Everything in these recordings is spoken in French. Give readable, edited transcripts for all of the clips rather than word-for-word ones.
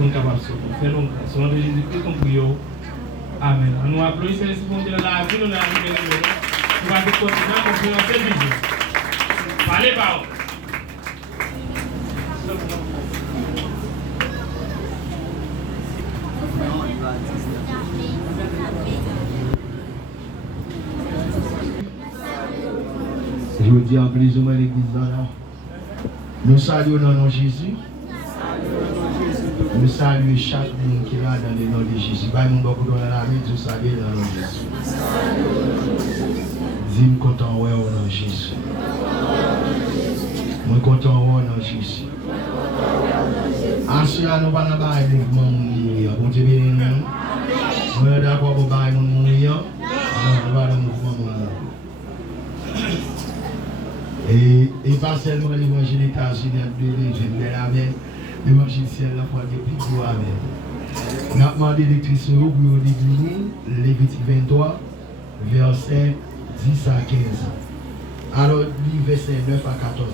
pour nous capables de sauver. Fais-nous grâce. Au nom de Jésus-Christ, nous prions. Amen. Nous applaudissons les secondes de la vie, nous l'avons vu. Nous allons continuer à comprendre cette vision. Parlez pas. Je vous dis en plus ou moins l'église là. Nous saluons dans le nom de Jésus. Nous saluons chaque monde qui est là dans le nom de Jésus. Pas mon beaucoup dans la vie, nous saluons dans le nom de Jésus. Dis-moi content ouais au nom de Jésus. Moi content ouais au nom de Jésus. Ensuite, nous pas dans le mouvement mourir. Bon Dieu béni nous. Nous sommes d'accord pour le mouvement mourir. Nous pas dans le mouvement mourir. Et pas seulement l'évangile des États-Unis, mais amen. L'évangile ciel, la foi des plus gros, amen. Nous avons demandé l'électricité pour nous lire Lévitique 23, versets 10 à 15. Alors, verset 9 à 14.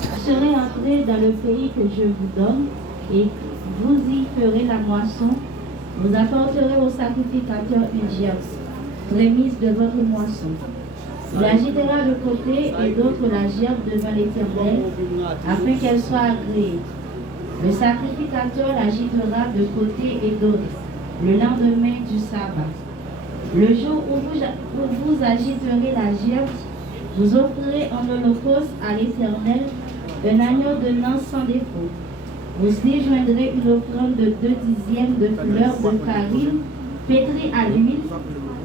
Vous serez entrés dans le pays que je vous donne, et vous y ferez la moisson. Vous apporterez au sacrificateur une gerbe, prémisse de votre moisson. Il agitera de côté et d'autre la gerbe devant l'Éternel, afin qu'elle soit agréée. Le sacrificateur l'agitera de côté et d'autre, le lendemain du sabbat. Le jour où vous agiterez la gerbe, vous offrirez en holocauste à l'Éternel un agneau d'un an sans défaut. Vous y joindrez une offrande de 2 dixièmes de fleurs de farine pétrie à l'huile,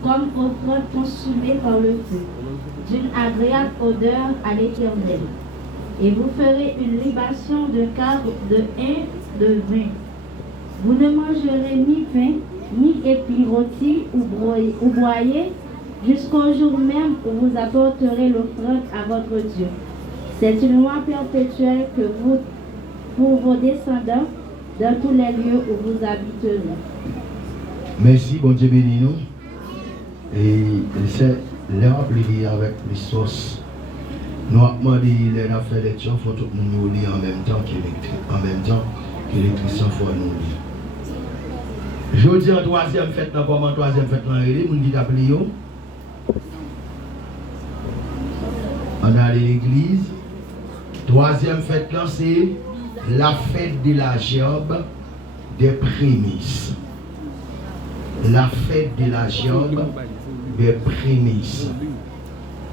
comme offrande consumée par le feu, d'une agréable odeur à l'Éternel. Et vous ferez une libation de quart de hin de vin. Vous ne mangerez ni pain, ni épis rôtis ou broyés, jusqu'au jour même où vous apporterez l'offrande à votre Dieu. C'est une loi perpétuelle que vous, pour vos descendants, dans tous les lieux où vous habiterez. Merci, bon Dieu béni nous. Et c'est l'heure de avec les sources. Nous avons demandé les affaires de lecture, il faut tout le monde lire en même temps que l'électricien faut nous lire. Je dis en troisième fête, comment troisième fête, on dit d'appeler. On a l'église. Troisième fête, c'est la fête de la gerbe des prémices. La fête de la gerbe des prémices.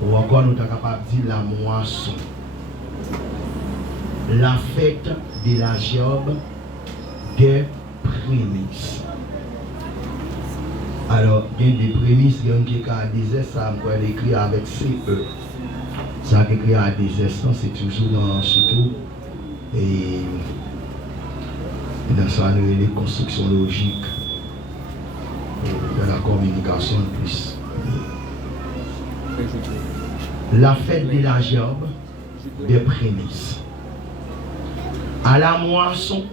Ou encore, nous sommes capables de dire la moisson. La fête de la gerbe des prémices. Alors, il y a des prémices, il y a un qui est à désert, ça on peut l'écrire avec CE. Ça qui écrit à désert, c'est toujours dans surtout et dans ça, nous les constructions logiques de la communication de plus. La fête de la gerbe des prémices. À la moisson,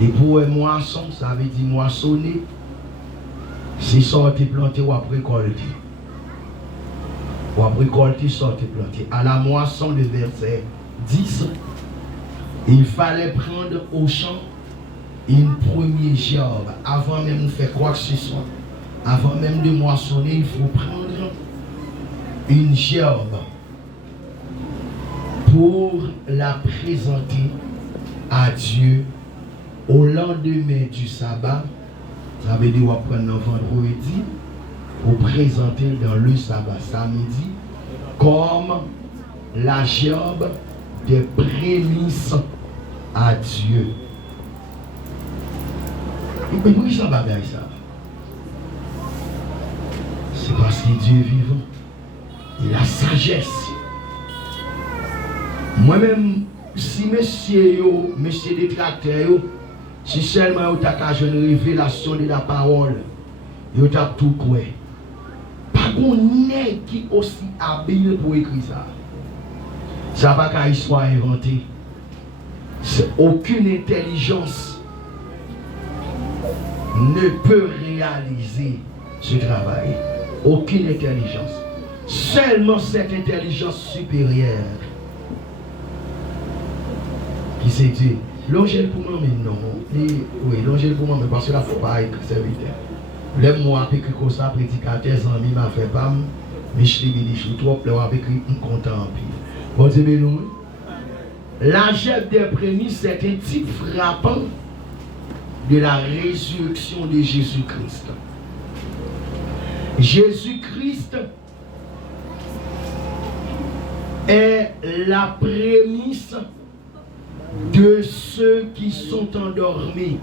des bouées moissons, ça veut dire moissonner, c'est sorti planter ou après récolter. Ou après récolter, sorti planter. À la moisson, le verset 10, il fallait prendre au champ une première gerbe. Avant même de faire quoi que ce soit, avant même de moissonner, il faut prendre une gerbe pour la présenter à Dieu au lendemain du sabbat. Ça veut dire qu'on va prendre le vendredi pour présenter dans le sabbat samedi comme la gerbe des prémices à Dieu. Et puis pourquoi ça va bien ça? C'est parce que Dieu est vivant. Et la sagesse. Moi-même, si messieurs détracteurs, si seulement vous avez une révélation de la parole, vous avez tout quoi. Pas qu'on est qui aussi habile pour écrire ça. Ça va qu'à histoire inventée. C'est aucune intelligence ne peut réaliser ce travail. Aucune intelligence. Seulement cette intelligence supérieure qui s'est dit, l'ongèle pour moi, mais non. Oui, l'ongèle pour moi, mais parce que là, il ne faut pas être serviteur. Le mois avec comme ça, prédicateur, amis m'a fait pas, mais je suis dit, je suis trop, là, avec un content en pile. Bon Dieu, nous. La chef des prémices, c'est un type frappant de la résurrection de Jésus-Christ. Jésus-Christ est la prémisse de ceux qui sont endormis.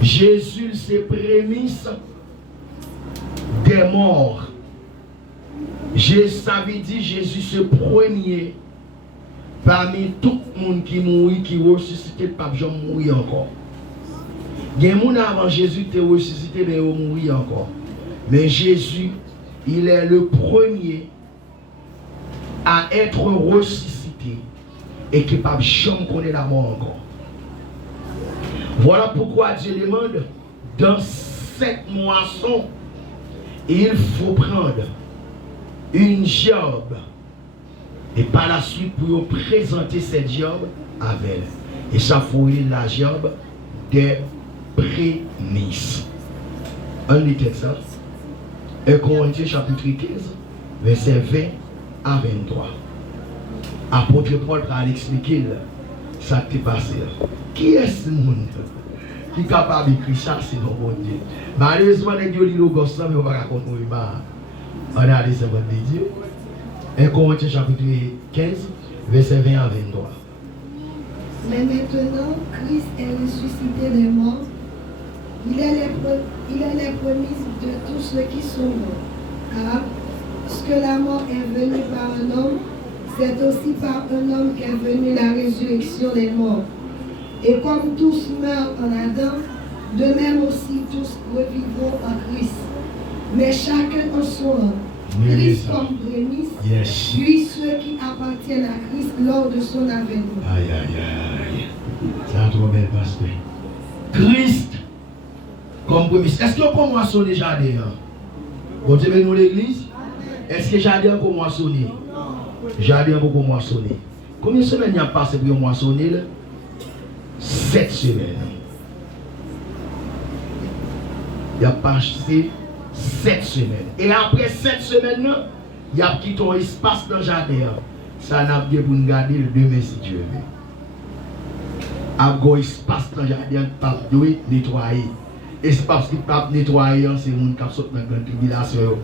Jésus, c'est prémisse des morts. Ça veut dire Jésus, ce premier parmi tout le monde qui mourit, qui ressuscité, pas jamais mourir encore. Il y a des gens avant Jésus qui ressuscité, mais ils mourir encore. Mais Jésus, il est le premier à être ressuscité et qui ne peut jamais connaître la mort encore. Voilà pourquoi Dieu demande, dans cette moisson, il faut prendre une Job et par la suite pour présenter cette Job avec elle. Et ça faut la Job des prémices. On lit ça. 1 Corinthiens chapitre 15, verset 20 à 23. Apôtre Paul va expliquer ça qui est passé. Qui est ce monde qui est capable d'écrire ça, c'est non bon Dieu. Malheureusement, les dieux lisent le gosse, mais on va raconter. On a les servants de Dieu. 1 Corinthiens chapitre 15, verset 20 à 23. Mais maintenant, Christ est ressuscité des morts. Il est les prémices de tous ceux qui sont morts. Car, puisque la mort est venue par un homme, c'est aussi par un homme qu'est venue la résurrection des morts. Et comme tous meurent en Adam, de même aussi tous revivront en Christ. Mais chacun en son rang. Christ comme prémisse, puis ceux qui appartiennent à Christ lors de son avènement. Aïe, aïe, aïe. C'est un trop bel pasteur. Christ comme prémisse. Est-ce qu'on peut moissonner le jardin? Vous avez nous l'église? Est-ce que le jardin peut moissonner? Le jardin peut moissonner. Combien de semaines il y a passé pour moissonner? 7 semaines. Il y a passé 7 semaines. Et après 7 semaines, il y a quitté un espace dans le jardin. Ça n'a pas pour nous garder le demain si Dieu veut. Il y a un espace dans le jardin qui doit nettoyer. Espace qui peut nettoyer, c'est les gens qui sont dans la tribulation.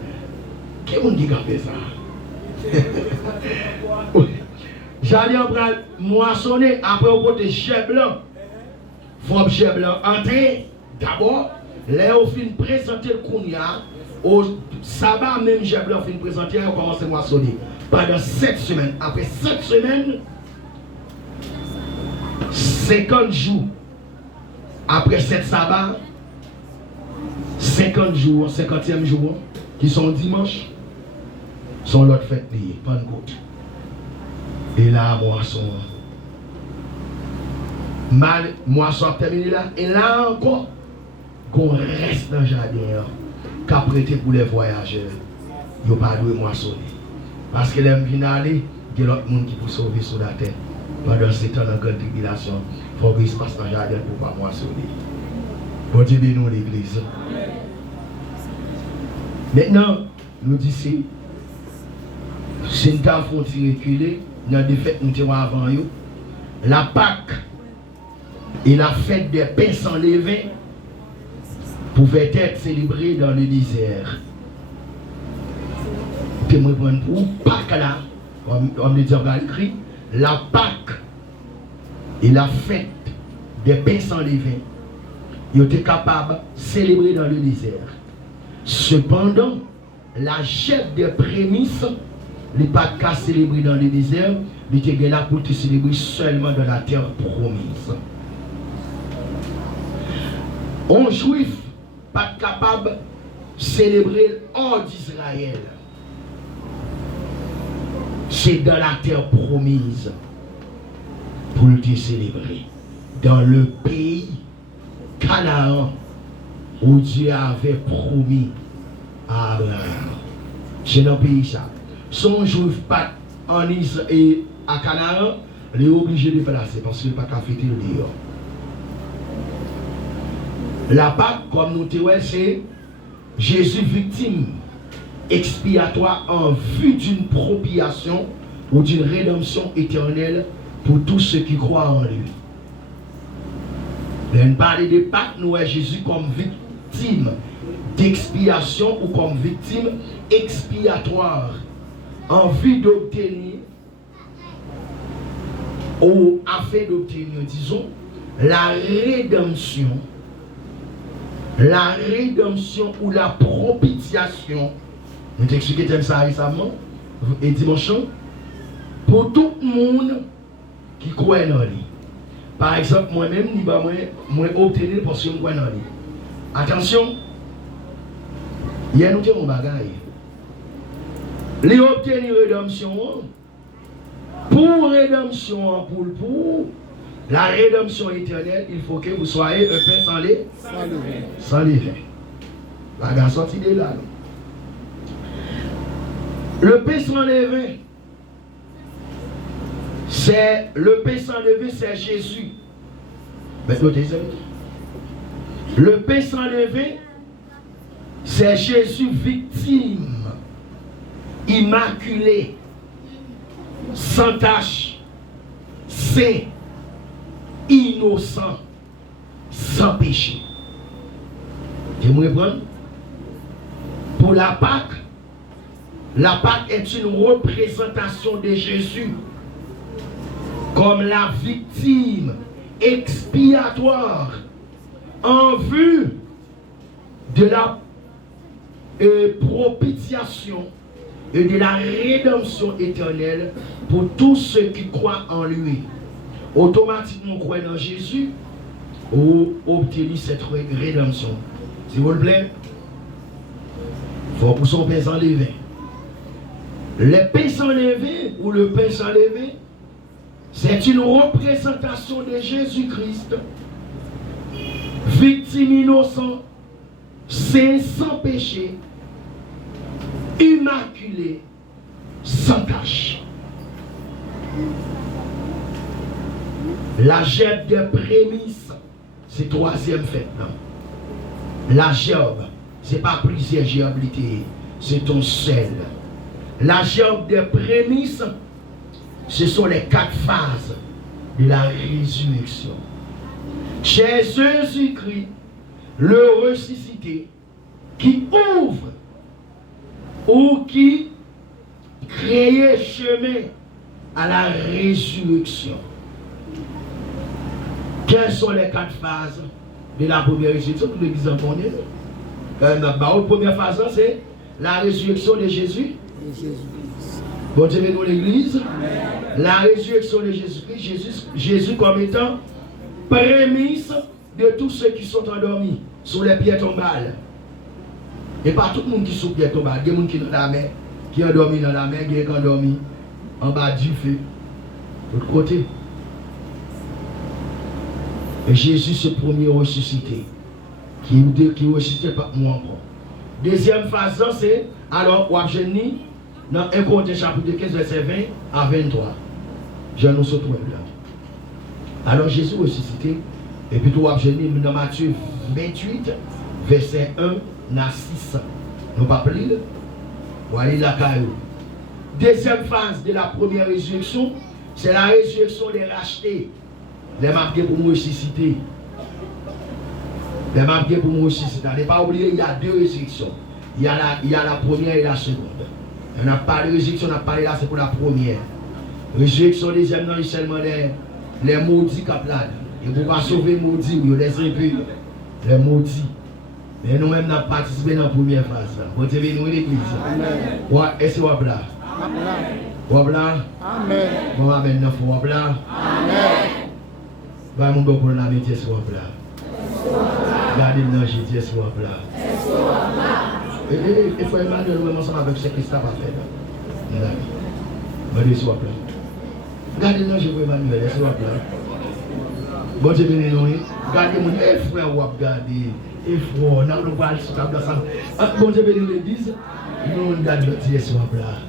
Qui est-ce qui a fait ça? Jardin va moissonner après au côté chef blanc. Faut chef blanc entrer d'abord. Là, on finit présenter le Kounia. Au sabbat, même chef blanc finit présenter, on commence à moissonner. Pendant 7 semaines. Après 7 semaines, 50 jours. Après 7 sabbats, 50 jours, 50e jour, qui sont dimanche, sont l'autre fête liée, Pentecôte. Et là, moisson. Moisson a terminé là. Et là encore, qu'on reste dans le jardin, qu'a prêté pour les voyageurs. Ils n'ont pas dû moissonner. Parce que les gens viennent aller, il y a d'autres gens qui peuvent sauver sur la terre. Pendant ce temps, dans la grande tribulation, il faut qu'ils se passent dans le jardin pour ne pas moissonner. Bon Dieu bénisse l'église. Maintenant, nous disons, si nous avons reculé, dans des fêtes nous avons avant eux, la Pâque et la fête des pains sans levain pouvaient être célébrées dans le désert. Que moi prendre pour Pâque là, on me dit on va écrire, la Pâque et la fête des pains sans levain, ils étaient capables de célébrer dans le désert. Cependant, la chef des prémices, les pas qu'à célébrer dans le désert, il était là pour te célébrer seulement dans la terre promise. Un juif pas capable de célébrer hors d'Israël. C'est dans la terre promise pour te célébrer. Dans le pays Canaan où Dieu avait promis à Abraham. C'est dans le pays ça. Son juif pas en Israël et à Canaan, il est obligé de placer parce qu'il n'a pas qu'à fêter le dehors. La Pâque, comme nous disons, c'est Jésus victime expiatoire en vue d'une propitiation ou d'une rédemption éternelle pour tous ceux qui croient en lui. On parle de Pâques, nous voyons Jésus comme victime d'expiation ou comme victime expiatoire en vue d'obtenir ou afin d'obtenir, disons, la rédemption ou la propitiation. Nous t'expliquons ça récemment et dimanche pour tout le monde qui croit en lui. Par exemple, moi-même, moi obtenir parce que je crois en lui. Attention, il y a nous un bagage. Les obtenir rédemption pour rédemption pour la rédemption éternelle, il faut que vous soyez un pain sans levain. La gare sortie de là. Le pain sans levain, c'est le pain sans levain, c'est Jésus. Le pain sans levain, c'est Jésus victime, immaculé, sans tache, saint, innocent, sans péché. Vous me comprenez? Pour la Pâque est une représentation de Jésus comme la victime expiatoire en vue de la propitiation et de la rédemption éternelle pour tous ceux qui croient en lui. Automatiquement, croire dans Jésus ou obtenir cette rédemption. S'il vous plaît, il faut pour son pain sans levain. Le pain sans levain ou le pain sans levain, c'est une représentation de Jésus-Christ, victime innocent, saint sans péché, immaculé, sans tache. La gerbe des prémices, c'est troisième fête. La gerbe, ce n'est pas plusieurs gerbilité, c'est ton sel. La gerbe des prémices, ce sont les 4 phases de la résurrection. Chez Jésus-Christ, le ressuscité, qui ouvre ou qui crée chemin à la résurrection. Quelles sont les 4 phases de la première résurrection? Tout l'église en connaît. La première phase, c'est la résurrection de Jésus. Bon Dieu, nous l'église. La résurrection de Jésus-Christ, Jésus comme étant prémisse de tous ceux qui sont endormis sous les pierres tombales. Et pas tout le monde qui est sous les pierres tombales. Il y a des gens qui sont dans la mer, qui sont endormis dans la mer, qui sont endormis en bas du feu. De l'autre côté. Et Jésus, c'est le premier ressuscité. Qui ressuscite pas moi encore. Deuxième phase, c'est alors, Wabjeni, dans 1 Corinthiens chapitre 15, verset 20 à 23. Je nous souhaite là. Alors Jésus ressuscité, et puis tout Wabjeni, dans Matthieu 28, verset 1 à 6. Nous pas pris. Voilà la caillou. Deuxième phase de la première résurrection, c'est la résurrection des rachetés. Les marqués pour nous ressusciter. Les marqués pour nous ressusciter. Ne pas oublier, il y a 2 résurrections. Il y a la première et la seconde. On n'a pas de résurrection, on n'a pas là, c'est pour la première. Résurrection deuxième, non, seulement les maudits qui là. Et pour pas sauver les maudits, les impurs, les maudits. Mais nous-mêmes, nous avons participé dans la première phase. Vous avez nous l'église. Est-ce que vous avez là? Vous avez là? Amen. Bon, amen, vous avez là? Amen. Va mon pour la métier, est-ce que vous avez là? Regardez le danger, est-ce que vous avez là? Il faut Emmanuel, nous ensemble avec ce que Christophe a fait. Regardez ce que vous avez là. Regardez le danger pour Emmanuel, est-ce que vous avez là? Bon Dieu béni nous. Regardez mon frère, vous regardez. Et frère, nous parlons sur la table ensemble. Bon Dieu béni l'église. Nous regardons le Dieu sur la place.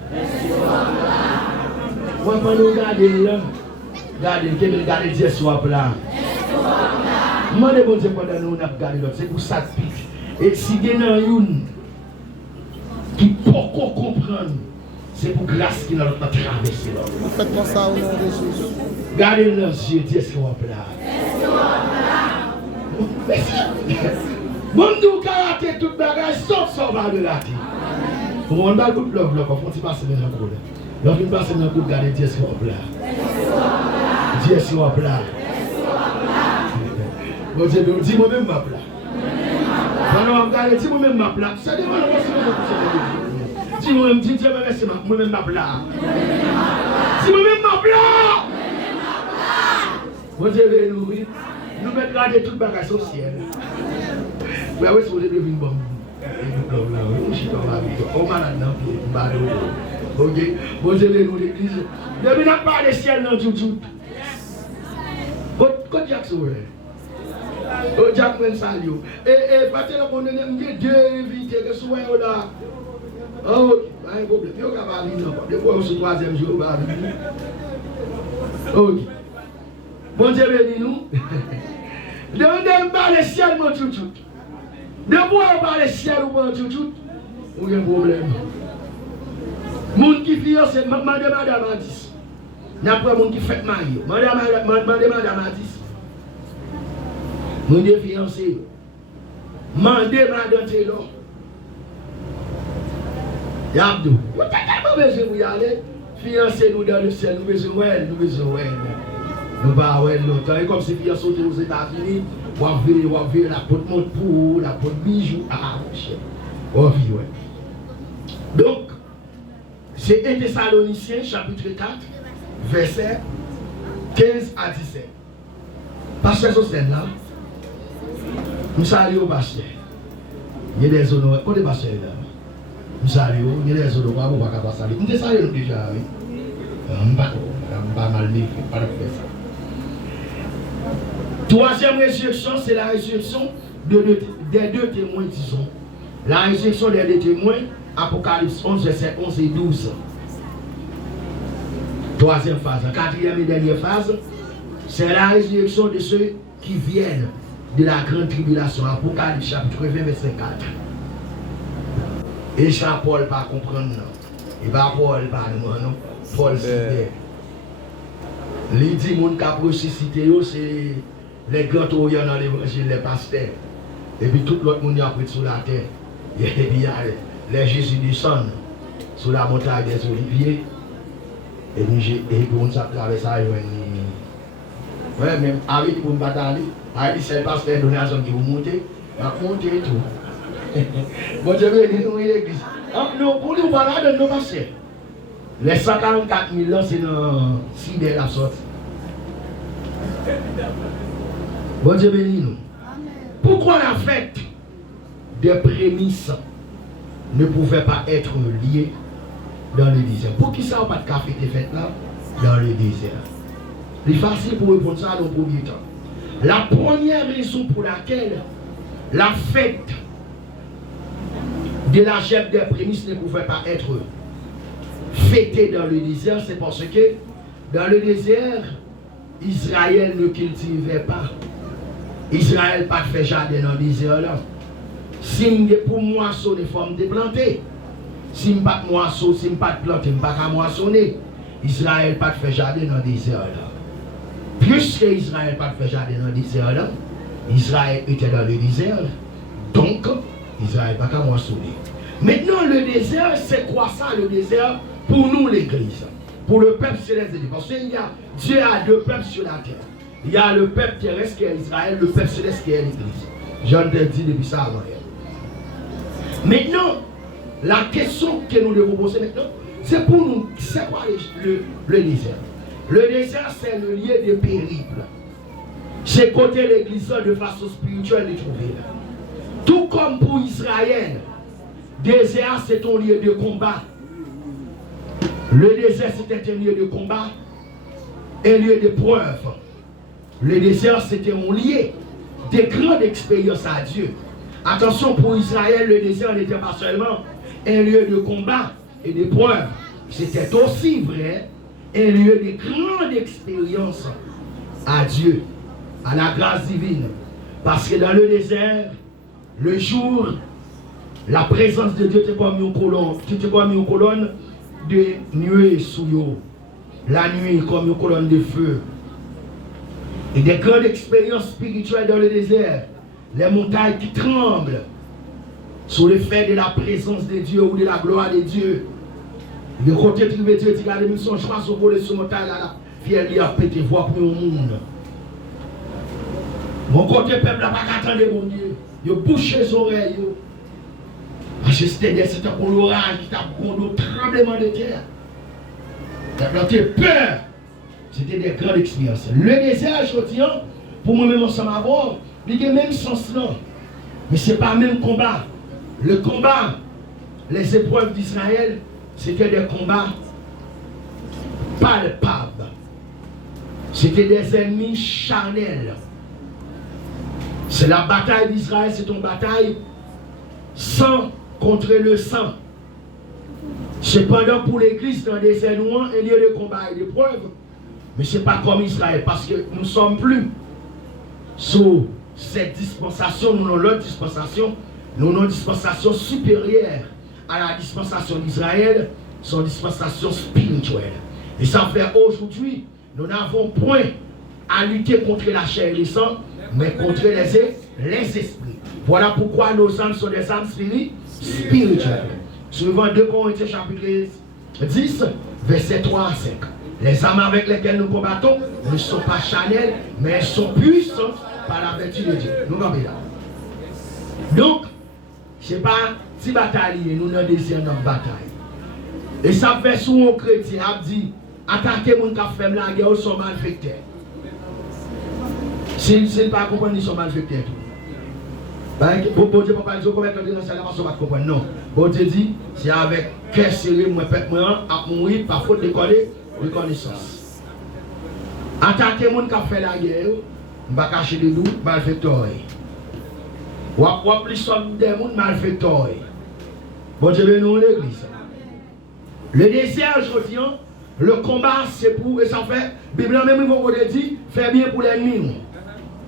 Vous allez nous regarder là. Regardez Dieu soit là. Demandez bon Dieu pendant nous, on a regardé l'autre. C'est pour ça que pique. Et si il y en a une qui peut comprendre, c'est pour grâce qui n'a pas traversé. Faites-moi ça au nom de Jésus. Regardez les yeux, Dieu soit là. Bon, nous, karaté, tout bagage, sauf ça va de la terre. On va tout le bloc, on va passer dans le coup. Lorsqu'on passe dans le coup, regardez Dieu soit là. Dieu soit là. Bon Dieu, dis-moi même ma plat. Pendant que je regarde, dis-moi même ma plat. Ça dépend de moi. Dis-moi même, dis-moi même ma plat. Dis-moi même ma plat. Bon Dieu, nous mettons là tout le bagage au ciel. Oui, oui, c'est pour les deviner bon. On va là-dedans, ok? Bon Dieu, nous l'église. Depuis n'a pas de ciel dans tout. Quand Jack sourit. Jack men salio. Et pas tellement qu'on ait deux invités que soit là. Oh, pas un problème. Il y a pas de non. Des fois au troisième jour, pas de. Ok. Bon Dieu béni nous. Demandez pas le ciel mon tout. De boire pas le ciel ou mon tout. Ou un problème. Moun qui fiancé, madame a dit. N'a pas moun qui fait marier. Madame a dit. Nous devons fiancés. Mandez madame Taylor. Yabdou. Vous avez tellement besoin de y aller. Fiancés nous dans le ciel. Nous besoin de nous pas longtemps. Et comme si fiancés aux États-Unis, on va voir la peau de montre pour la peau de bijoux. Ah, mon cher. On va vivre. Donc, c'est 1 Thessaloniciens, chapitre 4, verset 15 à 17. Pasteur Sosten là. Nous saluons pasteur. Il y a des honneurs. Côté pasteur là. Nous saluons. Il y a des honneurs. On va pas saluer. Nous saluons déjà. On ne va pas mal vivre. On ne va pas faire ça. Troisième résurrection, c'est la résurrection des deux témoins, disons. La résurrection des deux témoins, Apocalypse 11, verset 11 et 12. Troisième phase. La quatrième et dernière phase, c'est la résurrection de ceux qui viennent de la grande tribulation. Apocalypse chapitre 20, verset 4. Et Jean-Paul pas comprendre, non. Et pas Paul pas nous, non. Paul c'est les 10 personnes qui ont ressuscité, c'est les grands touriens dans l'évangile, les pasteurs. Et puis tout l'autre monde qui a pris sur la terre. Et puis les Jésus descendent sur la montagne des Oliviers. Et puis on s'est traversé ça. Ouais, même avec pour me battre, avec c'est le pasteur de la zone qui vous montez, va monter et tout. Bon Dieu, nous l'église. Non, pour nous, voilà de nos pasteurs. Les 144 000 ans, c'est dans 6 de la sorte. Bon Dieu béni nous. Pourquoi la fête des prémices ne pouvait pas être liée dans le désert? Pour qui ça n'a pas de café de fête là dans le désert? C'est facile pour répondre ça dans le premier temps. La première raison pour laquelle la fête de la gève des prémices ne pouvait pas être fêtée dans le désert, c'est parce que dans le désert, Israël ne cultivait pas. Israël n'a pas fait jardin dans le désert là. Si je pour moissonner, il faut me planter. Si je ne pas moissonner, si je ne pas planter, je ne pas moissonner. Israël n'a pas fait jardin dans le désert là. Puisque Israël n'a pas fait jardin dans le désert là, Israël était dans le désert. Donc, Israël n'a pas moissonner. Maintenant, le désert, c'est quoi ça le désert pour nous l'église? Pour le peuple céleste. Parce que Dieu a deux peuples sur la terre. Il y a le peuple terrestre qui est Israël, le peuple céleste qui est l'église. J'en ai dit depuis ça avant. Maintenant, la question que nous devons poser maintenant, c'est pour nous, c'est quoi le désert? Le désert, c'est le lieu de périple. C'est côté l'église de façon spirituelle de trouver. Tout comme pour Israël, désert, c'est un lieu de combat. Le désert, c'était un lieu de combat, un lieu de preuve. Le désert, c'était un lieu de grande expérience à Dieu. Attention, pour Israël, le désert n'était pas seulement un lieu de combat et de preuve. C'était aussi vrai un lieu de grande expérience à Dieu, à la grâce divine. Parce que dans le désert, le jour, la présence de Dieu t'est pas mis en colonne de nuée sous eux. La nuit comme une colonne de feu. Et des grandes expériences spirituelles dans le désert. Les montagnes qui tremblent sous l'effet de la présence de Dieu ou de la gloire de Dieu. Le côté trouvé Dieu dit, regardez, son choix sur voler sur montagne là, fier lui a pété voix pour le monde. Mon côté peuple n'a pas qu'attendre mon Dieu. Il a bouché les oreilles. Parce que c'était pour l'orage, qui t'a pour le tremblement de terre. Il a planté peur. C'était des grandes expériences. Le désert, je retiens, pour moi-même ensemble avoir, il y a le même sens là. Mais ce n'est pas le même combat. Le combat, les épreuves d'Israël, c'était des combats palpables. C'était des ennemis charnels. C'est la bataille d'Israël, c'est une bataille sang contre le sang. Cependant, pour l'Église, dans des ennemis, il y a des combats et des preuves. Mais ce n'est pas comme Israël, parce que nous ne sommes plus sous cette dispensation, nous avons l'autre dispensation, nous avons une dispensation supérieure à la dispensation d'Israël, son dispensation spirituelle. Et ça fait aujourd'hui, nous n'avons point à lutter contre la chair et le sang, mais contre les esprits. Voilà pourquoi nos âmes sont des âmes spirituelles. Suivant 2 Corinthiens chapitre 10, verset 3 à 5. Les âmes avec lesquelles nous combattons ne sont pas charnelles, mais elles sont puissantes par la vertu de Dieu. Nous allons là. Donc, ce n'est pas si bataille, nous avons désir notre bataille. Et ça fait souvent un chrétien a dit, attaquer les gens qui ont fait la guerre, ils sont malfaiteurs. S'ils ne pas comprendre, ils sont malfaiteurs. Bon Dieu, papa, Dieu, comment est-ce que ça ne va pas comprendre? Non. Bon Dieu dit, c'est avec cœur serré, moi, à mourir par faute de reconnaissance. Attaquer les gens qui ont fait la guerre, je ne vais pas cacher de nous, malfaiteurs. Ou plus somme des gens malfaiteurs. Bon Dieu, nous l'église. Le désert, je retiens, le combat, c'est pour, et ça fait, la Bible même, il dit, fais bien pour l'ennemi.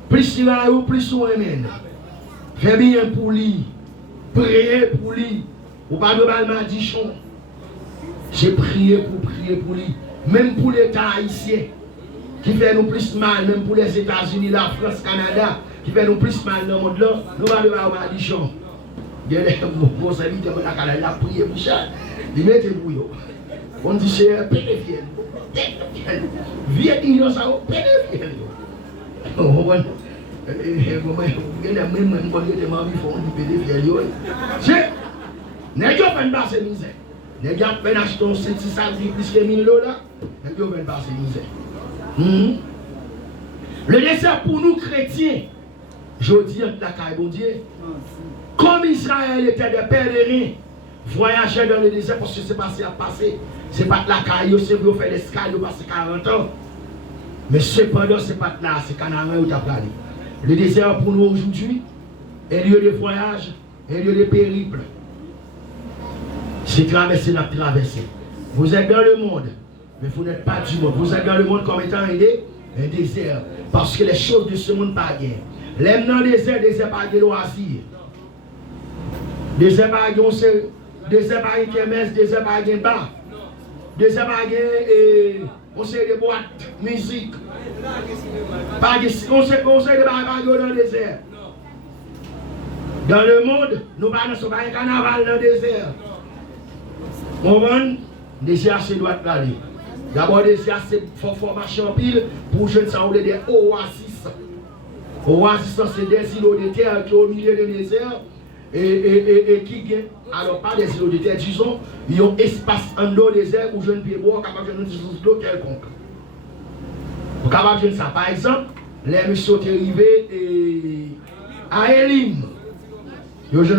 Plus il va, plus il amène. Fais bien pour lui. Priez pour lui. Ou pas de mal maldition. J'ai prié pour lui. Même pour l'État haïtien, qui fait nous plus mal, même pour les États-Unis, la France, Canada, qui fait nous plus mal dans le monde là, nous allons avoir une maldition. Il y a des bons amis qui ont prié pour ça. Ils mettent pour eux. On dit c'est pédophile. Vieux dinosaure, pédophile. N'est-ce pas ces misères? N'est-ce pas acheter un 700 plus que 1000 $? N'est-ce pas ces misères? Le désert pour nous chrétiens, je dis la caille, bon Dieu, comme Israël était des pèlerins, voyager dans le désert parce que c'est passé à passer. C'est pas de la caille, c'est pour faire l'escale, passer 40 ans. Mais cependant, c'est pas de là, c'est Canaan où tu as parlé. Le désert pour nous aujourd'hui, un lieu de voyage, un lieu de périple. C'est traverser notre traversée. Vous êtes dans le monde, mais vous n'êtes pas du monde. Vous êtes dans le monde comme étant un désert. Parce que les choses de ce monde ne sont pas bien. L'aime dans le désert pas de loisir. Désert pas de désert pas de kermesse, désert pas de bar. Désert pas de on sait de boîtes, musique. Pas de on sait de bagages dans le désert. Dans le monde, nous ne sommes pas un carnaval dans le désert. On va le désert, c'est droit de aller. D'abord, le désert, c'est formation en pile pour jeunes ça des oasis. Oasis, c'est des îlots de terre qui sont au milieu du désert et qui gagnent. Alors, pas des îlots de terre, disons, il y a un espace en dehors du désert où jeunes pieds bois capables de nous l'eau quelconque. Vous êtes capable de faire ça. Par exemple, les messieurs sont arrivés à Elim. Ils ont joué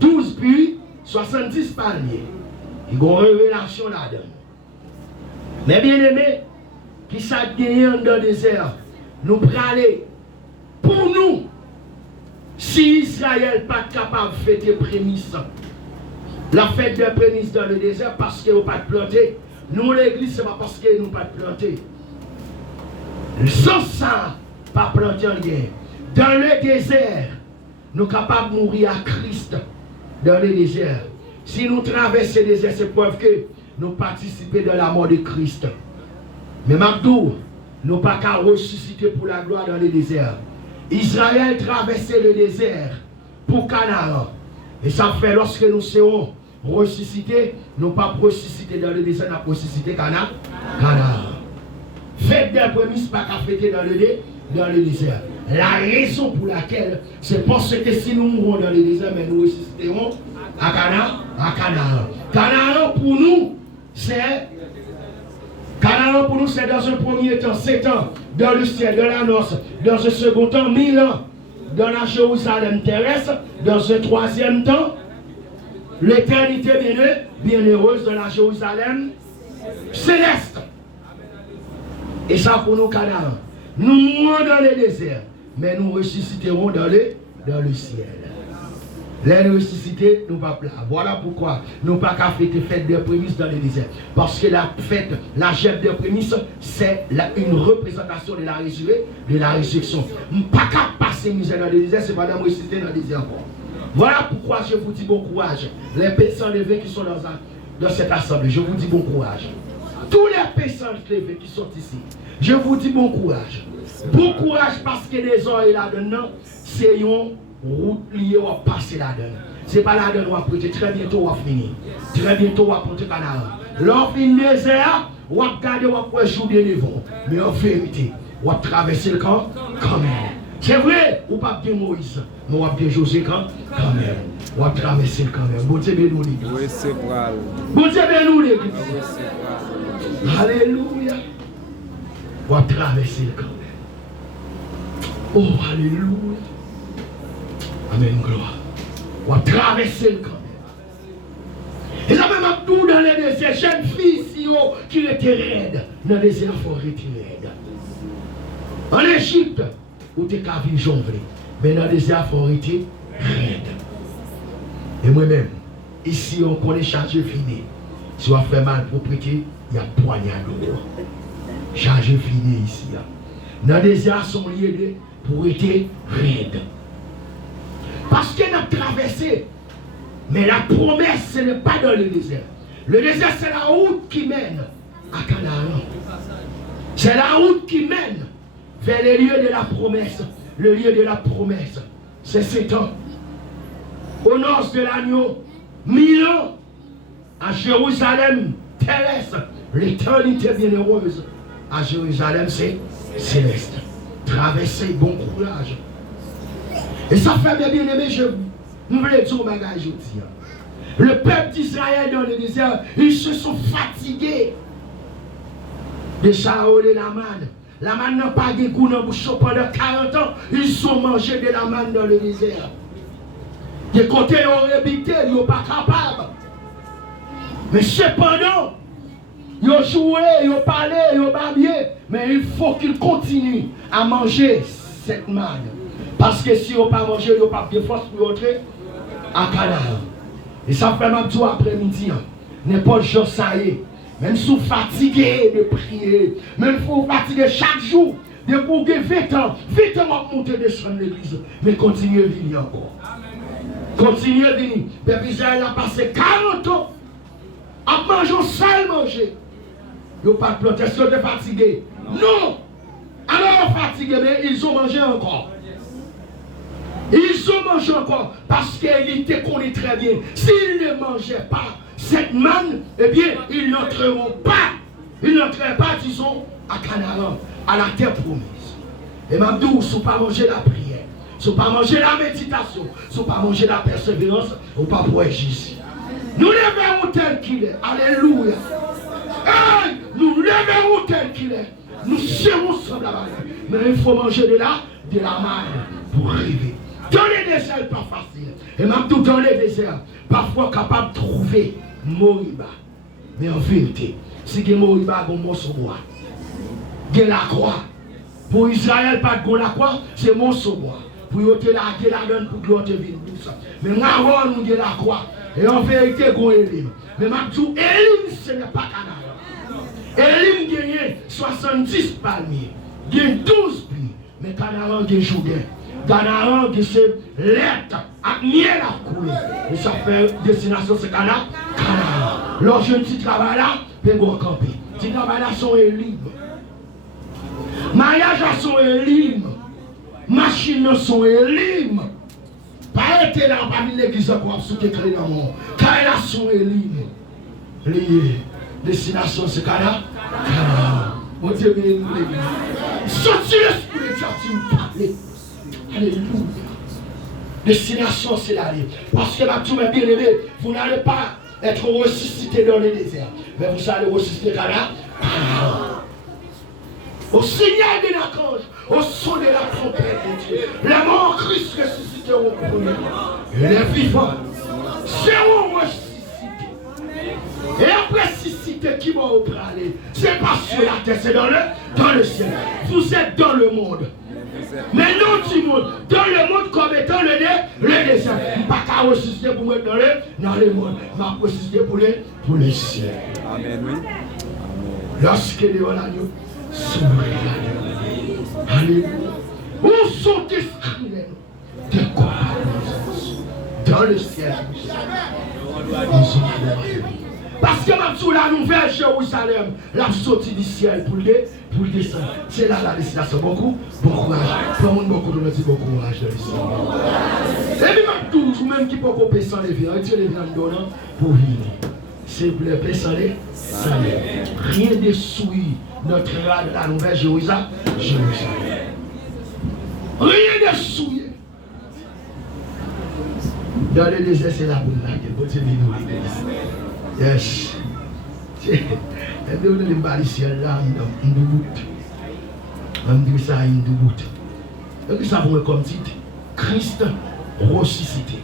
12 puits, 70 palmiers. Ils ont une révélation là-dedans. Mais bien aimé, qui s'est gagné dans le désert, nous prenons pour nous, si Israël n'est pas capable de fêter prémices, la fête des prémices dans le désert parce qu'ils n'ont pas planté, Nous, l'église, ce n'est pas parce que nous ne pas planter. Sans ça, pas planter en rien. Dans le désert, nous sommes capables de mourir à Christ. Dans le désert. Si nous traversons le désert, c'est preuve que nous participons dans la mort de Christ. Mais Mabdou, nous ne pouvons pas ressusciter pour la gloire dans le désert. Israël traversait le désert pour Canaan. Et ça fait lorsque nous serons ressuscités, nous ne pas ressusciter dans le désert, nous pas ressusciter Canaan. Faites des prémices pas qu'à fêter dans le désert. La raison pour laquelle, c'est parce que si nous mourons dans le désert, mais nous ressusciterons à Canaan. Canaan pour nous, c'est dans un premier temps, 7 ans, dans le ciel, dans la noce, dans un second temps, 1000 ans, dans la Jérusalem terrestre, dans un troisième temps, l'éternité bienheureuse dans la Jérusalem céleste. Et ça pour nous, Canaan. Nous mourrons dans le désert, mais nous ressusciterons dans le ciel. Les ressuscités, nous ne pas là. Voilà pourquoi nous ne pas qu'à fêter fête des prémices dans le désert. Parce que la fête, la gemme des prémices, c'est une représentation de la résurrection. Pas qu'à passer misère dans le désert, c'est pas de ressusciter dans le désert. Voilà pourquoi je vous dis bon courage. Les personnes levées qui sont dans cette assemblée, je vous dis bon courage. Tous les personnes levées qui sont ici, je vous dis bon courage. Bon courage parce que les oreilles là-dedans, c'est une route liée à passer là-dedans. Ce n'est pas là-dedans qu'on va prêter. Très bientôt, on va finir. Très bientôt, on va prêter Canaan. L'on finit le désert, on va garder, on va jouer devant. Mais en vérité, on va traverser le camp quand même. C'est vrai, on ne va pas bien Moïse, mais on va bien José quand même. On va traverser le camp même. Bon Dieu, nous l'église. Bon Dieu, nous l'église. Alléluia. On va traverser le camp même. Oh, alléluia. Amen, gloire. On va traverser le camp même. Et ça même tout dans les déserts, jeune fille qui était raide. Dans les déserts, il faut retirer raide. En Égypte, où tu as vu jonglé. Mais dans les déserts, il faut retirer raide. Et moi-même, ici, on connaît chargé fini. Si on fait mal pour prêter, il y a poignard d'eau. Chargé fini ici. Dans les déserts, sont liés pour être raide. Parce qu'elle a traversé. Mais la promesse, ce n'est pas dans le désert. Le désert, c'est la route qui mène à Canaan. C'est la route qui mène vers le lieu de la promesse. Le lieu de la promesse, c'est 7 ans. Au nord de l'agneau, 1000 ans. À Jérusalem terrestre, l'éternité bienheureuse. À Jérusalem, c'est céleste. Traverser, bon courage. Et ça fait bien aimé, je voulais dire au bagage aujourd'hui. Le peuple d'Israël dans le désert, ils se sont fatigués de Saoul et la manne. La manne n'a pas de goût dans la bouche pendant 40 ans. Ils ont mangé de la manne dans le désert. Des côtés ils ont habité, ils n'ont pas capable. Mais cependant, ils ont joué, ils ont parlé, ils ont babillé. Mais il faut qu'ils continuent à manger cette manne. Parce que si on n'a pas mangé, on n'a pas de force pour entrer à Canaan. Et ça fait même tout après-midi. N'importe jour, ça y est. Même si vous fatigué de prier, même si vous fatigué chaque jour, de pour que 20 ans, à monter descendre l'église. Mais continuez à venir encore. Continuez à venir. Peuple Israël a passé 40 ans à manger, seul manger. Ils n'ont pas de protestation de fatigué. Non! Alors fatigué, mais ils ont mangé encore. Ils ont mangé encore parce qu'ils étaient connus très bien. S'ils ne mangeaient pas cette manne, eh bien, ils n'entreront pas. Ils n'entreraient pas, disons, à Canaan, à la terre promise. Et Mabdou, si vous ne pas manger la prière, si vous ne pas manger la méditation, si vous ne pas manger la persévérance, vous ne pas pouvoir ici. Nous le verrons tel qu'il est. Alléluia. Hey, nous le verrons tel qu'il est. Nous serons semblables. Mais il faut manger de la manne pour arriver. Dans les déserts, pas facile. Et même tout dans les déserts, parfois capable de trouver Moriba. Mais en vérité, si que Moriba a un morceau bois, il y a la croix. Pour Israël, pas de la croix, c'est morceau bois. Pour y aller la donne pour que l'autre vienne douce. Mais moi, nous avons la croix. Et en vérité, il y a Elim. Mais même tout, Elim, ce n'est pas Canaan. Elim gagne 70 palmiers. Gagne 12 pluies. Mais Canaan gagne Jourdain. Canaan qui c'est lettre avec miel à couler. Et ça fait destination c'est Canaan. Lorsque un petit travail là, peut go camper. Petit travail là sont libres. Mariage sont libres. Machines sont libres. Pas été là parmi l'église pour sous clé dans mon. Car là sont libres. Lié. Destination c'est Canaan. Mon Dieu béni l'église. Sorti l'esprit de Dieu qui me parle. Alléluia. Destination c'est l'aller. Parce que ma tout bien aimé, vous n'allez pas être ressuscité dans le désert. Mais vous allez ressusciter Canaan. Au signal de l'archange, au son de la trompette de Dieu, les morts en Christ ressusciteront premièrement. Et les vivants seront ressuscités. Et après ressuscité, qui va au aller? C'est pas sur la terre, c'est dans le ciel. Vous êtes dans le monde. Mais non du monde. Dans le monde comme étant le désert. Pas qu'à ressusciter pour mettre dans le monde. Mais à ressusciter pour le ciel. Amen, oui. Lorsque les l'agneau s'ouvre l'agneau. Alléluia. Où sont tes esprits de compagnie dans le ciel? Parce que même sous la nouvelle Jérusalem, la sortie du ciel pour le descendre. C'est là la destination. Bon courage. Tout le monde beaucoup de dit bon courage dans le ciel. Et puis même toujours, même qui peut couper sans les vies, retirez les vies en donnant pour vivre. C'est le paix sans les rien de souillé notre ère de la nouvelle Jérusalem. Rien de souillé. Dans le désert, c'est la boule là. Bon Dieu béni l'église. Yes. Et nous avons des ciel là, on doute. On dit ça, on doute. Et ça vous comme titre Christ ressuscité.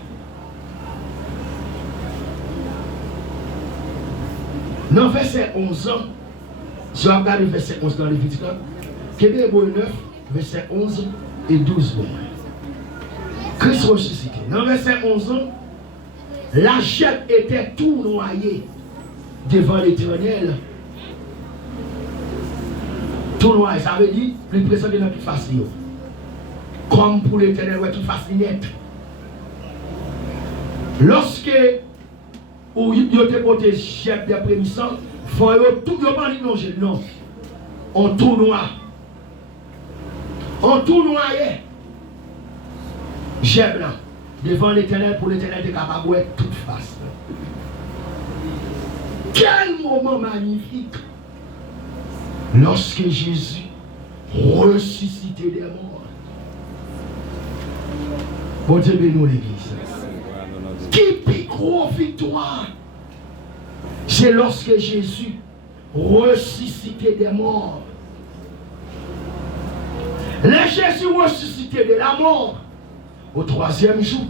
Dans verset 11, si on regarde le verset 11 dans Lévitique, Hébreux 9, verset 11 et 12. Christ ressuscité. Dans verset 11, la chair était tout noyée devant l'Éternel. Tout noyé, ça veut dire plus présenté dans toute face. Comme pour l'Éternel, ouais, toute face nette. Lorsque vous avez porté chef d'après-midi, il faut tout pas manger. Non. On tout noir. On tout noyé. J'aime là. Devant l'Éternel, pour l'Éternel de capable de toute face. Quel moment magnifique lorsque Jésus ressuscitait des morts. Bon Dieu bénis l'église. Qui plus gros victoire? C'est lorsque Jésus ressuscitait des morts. Le Jésus ressuscité de la mort au troisième jour.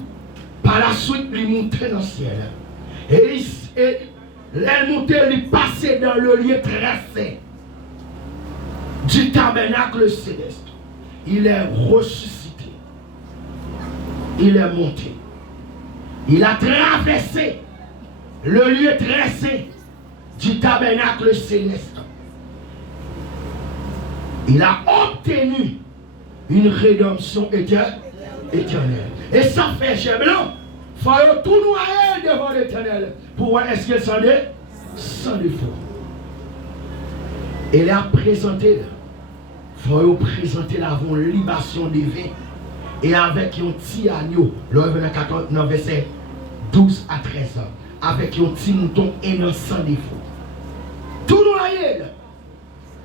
Par la suite, il montait dans le ciel. Et il montait, il passait dans le lieu très saint du tabernacle céleste. Il est ressuscité. Il est monté. Il a traversé le lieu très saint du tabernacle céleste. Il a obtenu une rédemption éternelle. Et ça fait chez blanc. Il faut tout noyer devant l'Éternel. Pour voir est-ce qu'il s'en est sans défaut. Et il a présenté. Il faut présenter la libation des vins. Et avec un petit agneau. Dans verset 12 à 13. Avec un petit mouton et sans défaut. Tout noyer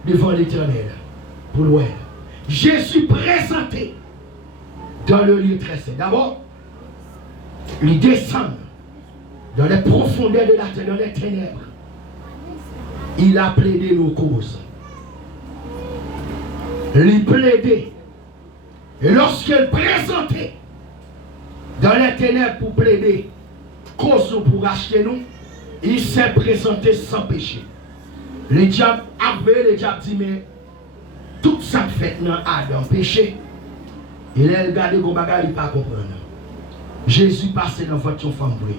devant l'Éternel. Pour l'ouest. Jésus présenté dans le lieu très saint. D'abord, il descend dans les profondeurs de la terre, dans les ténèbres. Il a plaidé nos causes. Il plaidait. Et lorsqu'il présentait dans les ténèbres pour plaider, cause pour acheter nous, il s'est présenté sans péché. Le diable avait, le diable dit, mais tout ça fait dans Adam, péché. Il a regardé comme bagarre, il ne pas comprendre. Jésus passait dans votre femme brûlée.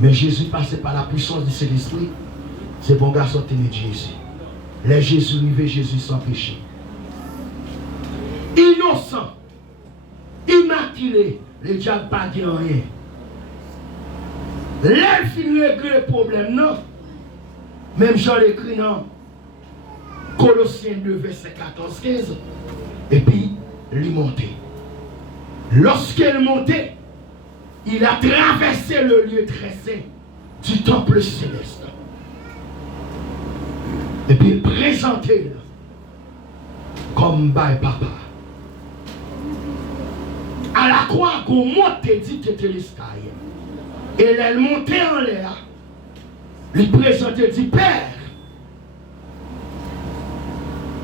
Mais Jésus passait par la puissance du Saint-Esprit. C'est bon garçon téné de Jésus. Les Jésus arrivé, Jésus sans péché. Innocent, immaculé, le diable pas dit rien. L'elle finit régler le problème, non? Même Jean l'écrit dans Colossiens 2, verset 14-15. Et puis, il montait. Lorsqu'elle montait, il a traversé le lieu très saint du temple céleste. Et puis, présenté comme by papa. À la croix, qu'on monte, dit que c'était l'escalier. Et elle montait en l'air. Il présentait, dit Père.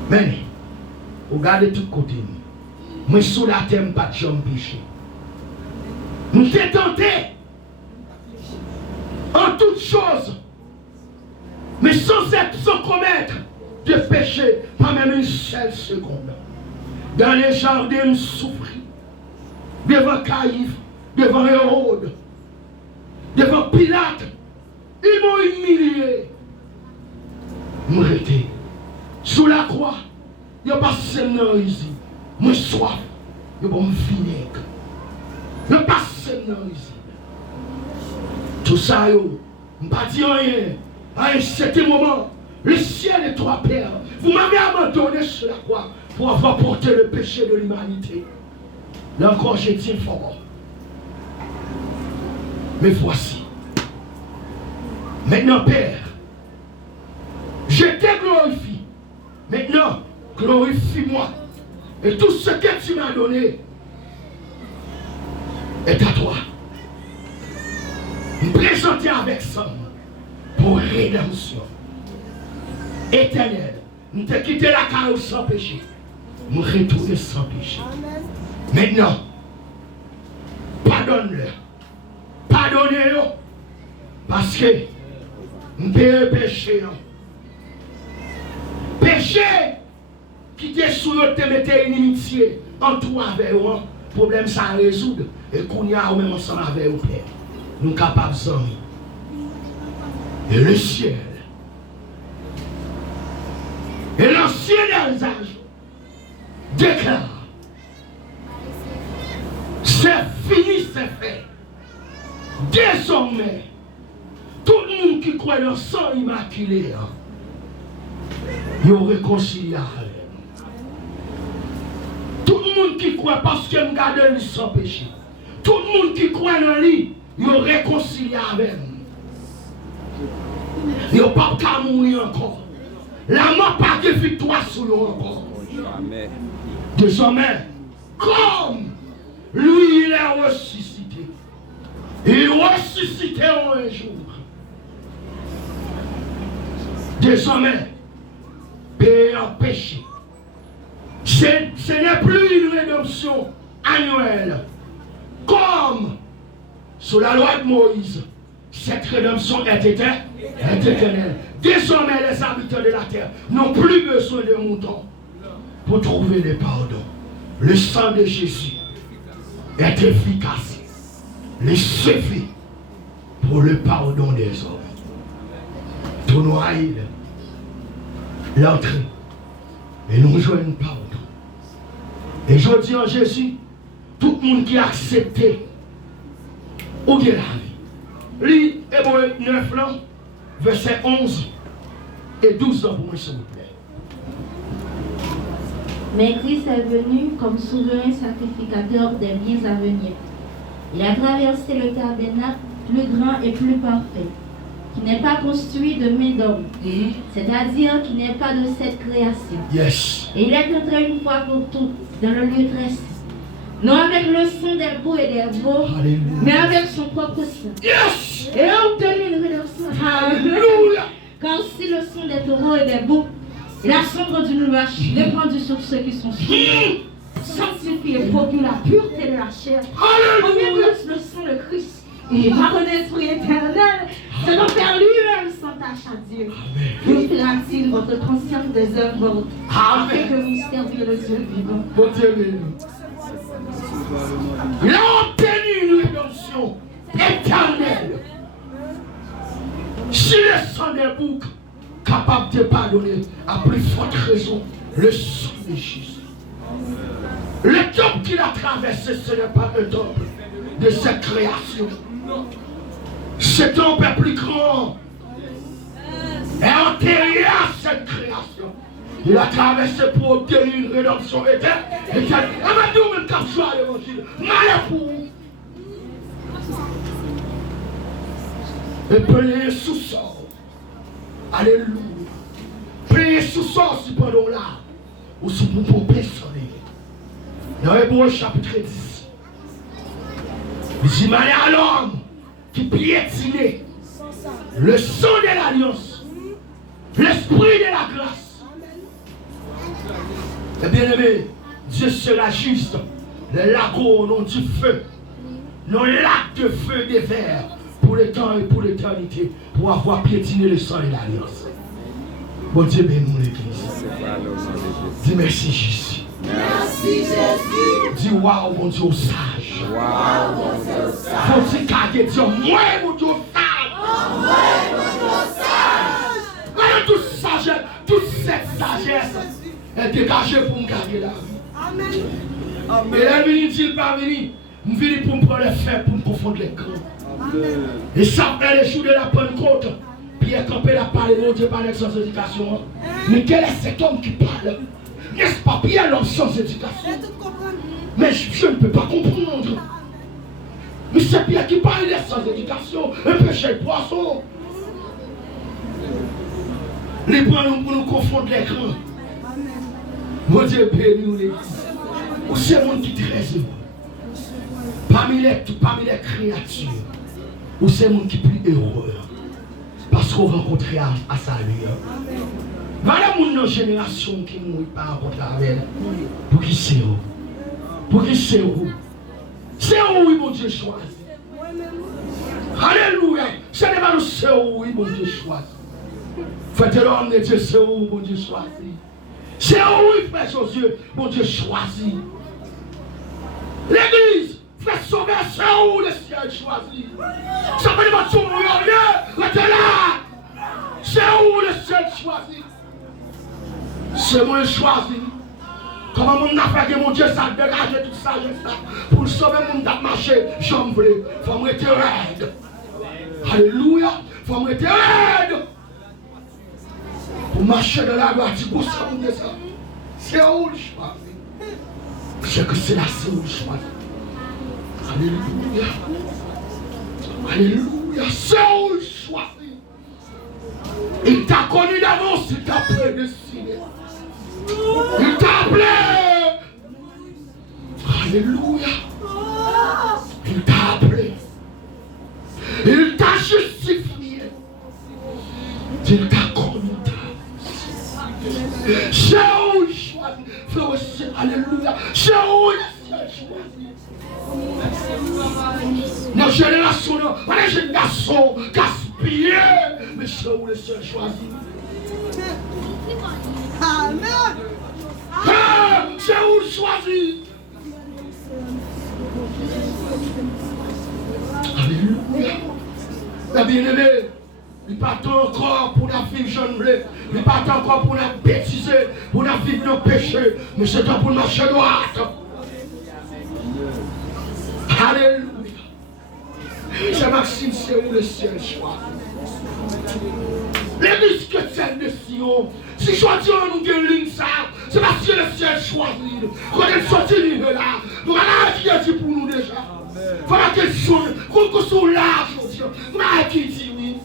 Mais, regardez tout côté. Moi, sous la terre, pas de jambe péché. Nous sommes tentés en toutes choses, mais sans commettre de péché, pas même une seule seconde. Dans les jardins, nous souffrir. Devant Caïphe, devant Hérode, devant Pilate, ils m'ont humilié. Nous étions sous la croix, il n'y a pas seulement ici. Moi soif, il y a pas vinaigre. Il n'y a pas seulement ici. Tout ça, je ne pas dire rien. À un certain moment, le ciel et toi, Père, vous m'avez abandonné sur la croix pour avoir porté le péché de l'humanité. Là encore, je tiens fort. Mais voici. Maintenant, Père, je te glorifie. Maintenant, glorifie-moi. Et tout ce que tu m'as donné est à toi. Me présenter avec ça pour rédemption éternelle. Nous te quitter la carrière sans péché. Nous retourner sans péché. Maintenant, pardonne-le. Pardonnez-le. Parce que nous payons péché. Péché qui te sous te mettait inimitié en toi avec eux. Problème ça à résoudre. Et qu'on y a même ensemble avec vous, Père. Nous sommes capables de et le ciel. Et l'ancien des âges déclare. C'est fini, c'est fait. Désormais, tout le monde qui croit dans le sang immaculé, il est réconcilié avec nous. Tout le monde qui croit parce qu'il garde lui sans péché. Tout le monde qui croit dans lui, il est réconcilié avec nous. Il n'est pas qu'à mourir encore. La mort pas de victoire sur nous encore. Amen. Désormais, comme lui, il est ressuscité. Il ressuscitera un jour. Désormais, paix en péché. Ce n'est plus une rédemption annuelle. Comme sous la loi de Moïse, cette rédemption est éternelle. Désormais, les habitants de la terre n'ont plus besoin de moutons pour trouver le pardon. Le sang de Jésus est efficace. Il suffit pour le pardon des hommes. Tout noyer, l'entrée, et nous joignons pardon. Et je dis en Jésus, tout le monde qui a accepté, ou qui est la vie. Lis Hébreux 9 ans, verset 11 et 12 ans pour moi, s'il vous plaît. Mais Christ est venu comme souverain sacrificateur des biens à venir. Il a traversé le tabernacle plus grand et plus parfait, qui n'est pas construit de main d'homme, c'est-à-dire qui n'est pas de cette création. Yes. Et il est entré une fois pour toutes dans le lieu très saint. Non avec le sang des boucs et des veaux, mais avec son propre sang. Yes. Et a obtenu une rédemption. Alléluia. Car si le sang des taureaux et des boucs, et la cendre d'une vache répandue sur ceux qui sont sauvés, sanctifie et procure la pureté de la chair. Combien plus le sang de Christ et par un esprit éternel, c'est ton Père lui-même s'attache à Dieu. Purifiera-t-il votre conscience des œuvres mortes, afin que vous serviez le Dieu vivant. Il a obtenu une rédemption éternelle. Si le sang des boucs capable de pardonner, à plus forte raison, le sang de Jésus. Le temple qu'il a traversé, ce n'est pas un temple de cette création. Ce temple est plus grand et antérieur à cette création. Il a traversé pour obtenir une rédemption éternelle. Et maintenant, même quand je suis l'évangile, malheur pour vous. Et plein sous-sol. Alléluia. Plein sous-sol si pendant là. Ou si vous pouvez sonner. Dans Hébreux chapitre 10. Il dit malheur à l'homme qui piétinait le sang de l'alliance, l'esprit de la grâce. Et bien aimé, Dieu sera juste. Les lagons n'ont du feu, nos lacs de feu des vers pour le temps et pour l'éternité, pour avoir piétiné le sang de l'alliance. Bon Dieu bénis l'église. Dis merci Jésus. Merci Jésus. Dis waouh mon Dieu sage. Waouh mon Dieu sage. Faut dire qu'à Dieu, moi mon Dieu sage. Moi mon Dieu sage. Voilà toute sagesse, toute cette sagesse est dégagée pour me garder la vie. Amen. Et là, il dit pas venir. Je viens pour me prendre les fers, pour me confondre les grands. Et ça fait les jours de la Pentecôte. Pierre campé la parole, mon Dieu, par sans éducation. Mais quel est cet homme qui parle? N'est-ce pas Pierre, l'homme sans éducation? Mais je ne peux pas comprendre. Mais c'est Pierre qui parle, il est sans éducation. Un péché de poisson. Les bras pour nous confondre les grands. Mon Dieu, bénis les. Ou c'est monde qui est très heureux. Parmi les créatures. Ou c'est monde qui est plus heureux. Parce qu'on rencontre à sa lueur. Voilà mon génération qui ne mouille pas rencontrer avec elle. Pour qui c'est où? Pour qui c'est où? C'est où oui mon Dieu choisit. Alléluia. Ce n'est pas le c'est où oui mon Dieu choisit. Faites l'homme de Dieu, c'est où mon Dieu choisit. C'est où oui frère Josué, mon Dieu choisit. L'église, frère Sauveur, c'est où le ciel choisit. Ça veut dire que tu es là. C'est où le ciel choisit. C'est moi choisi. Comment mon affaire que mon Dieu ça dégage toute sagesse pour sauver mon date marché, j'en veux. Faut me être raide. Alléluia. Faut me être raide. Pour marcher dans la loi, tu peux savoir ça. C'est où le choisi. C'est que c'est là, c'est où le choisi. Alléluia. Alléluia. C'est où le choisi. Il t'a connu d'avance, il t'a prédestiné. Il t'a appelé. Alléluia. Il t'a appelé. Il t'a justifié. Il t'a connu. C'est où il choisit. Frère aussi, alléluia. C'est où il choisit. Nos générations, les générations gaspillées. Mais c'est où le ciel choisit. Amen. C'est où il choisit. Alléluia. La bien-aimée, il n'est pas temps encore pour la vivre jeune blé. Il n'est pas temps encore pour la bêtiser, pour la vivre nos péchés. Mais c'est temps pour marcher droite. Alléluia. C'est Maxime, c'est où le ciel choisit. L'église chrétienne de Sion, si choisissons nous de ligne ça, c'est parce que le ciel choisit. Quand elle sortit là, nous allons qui a dit pour nous déjà. Voilà qu'elle sonne, qu'on soit là, nous allons qui dit oui.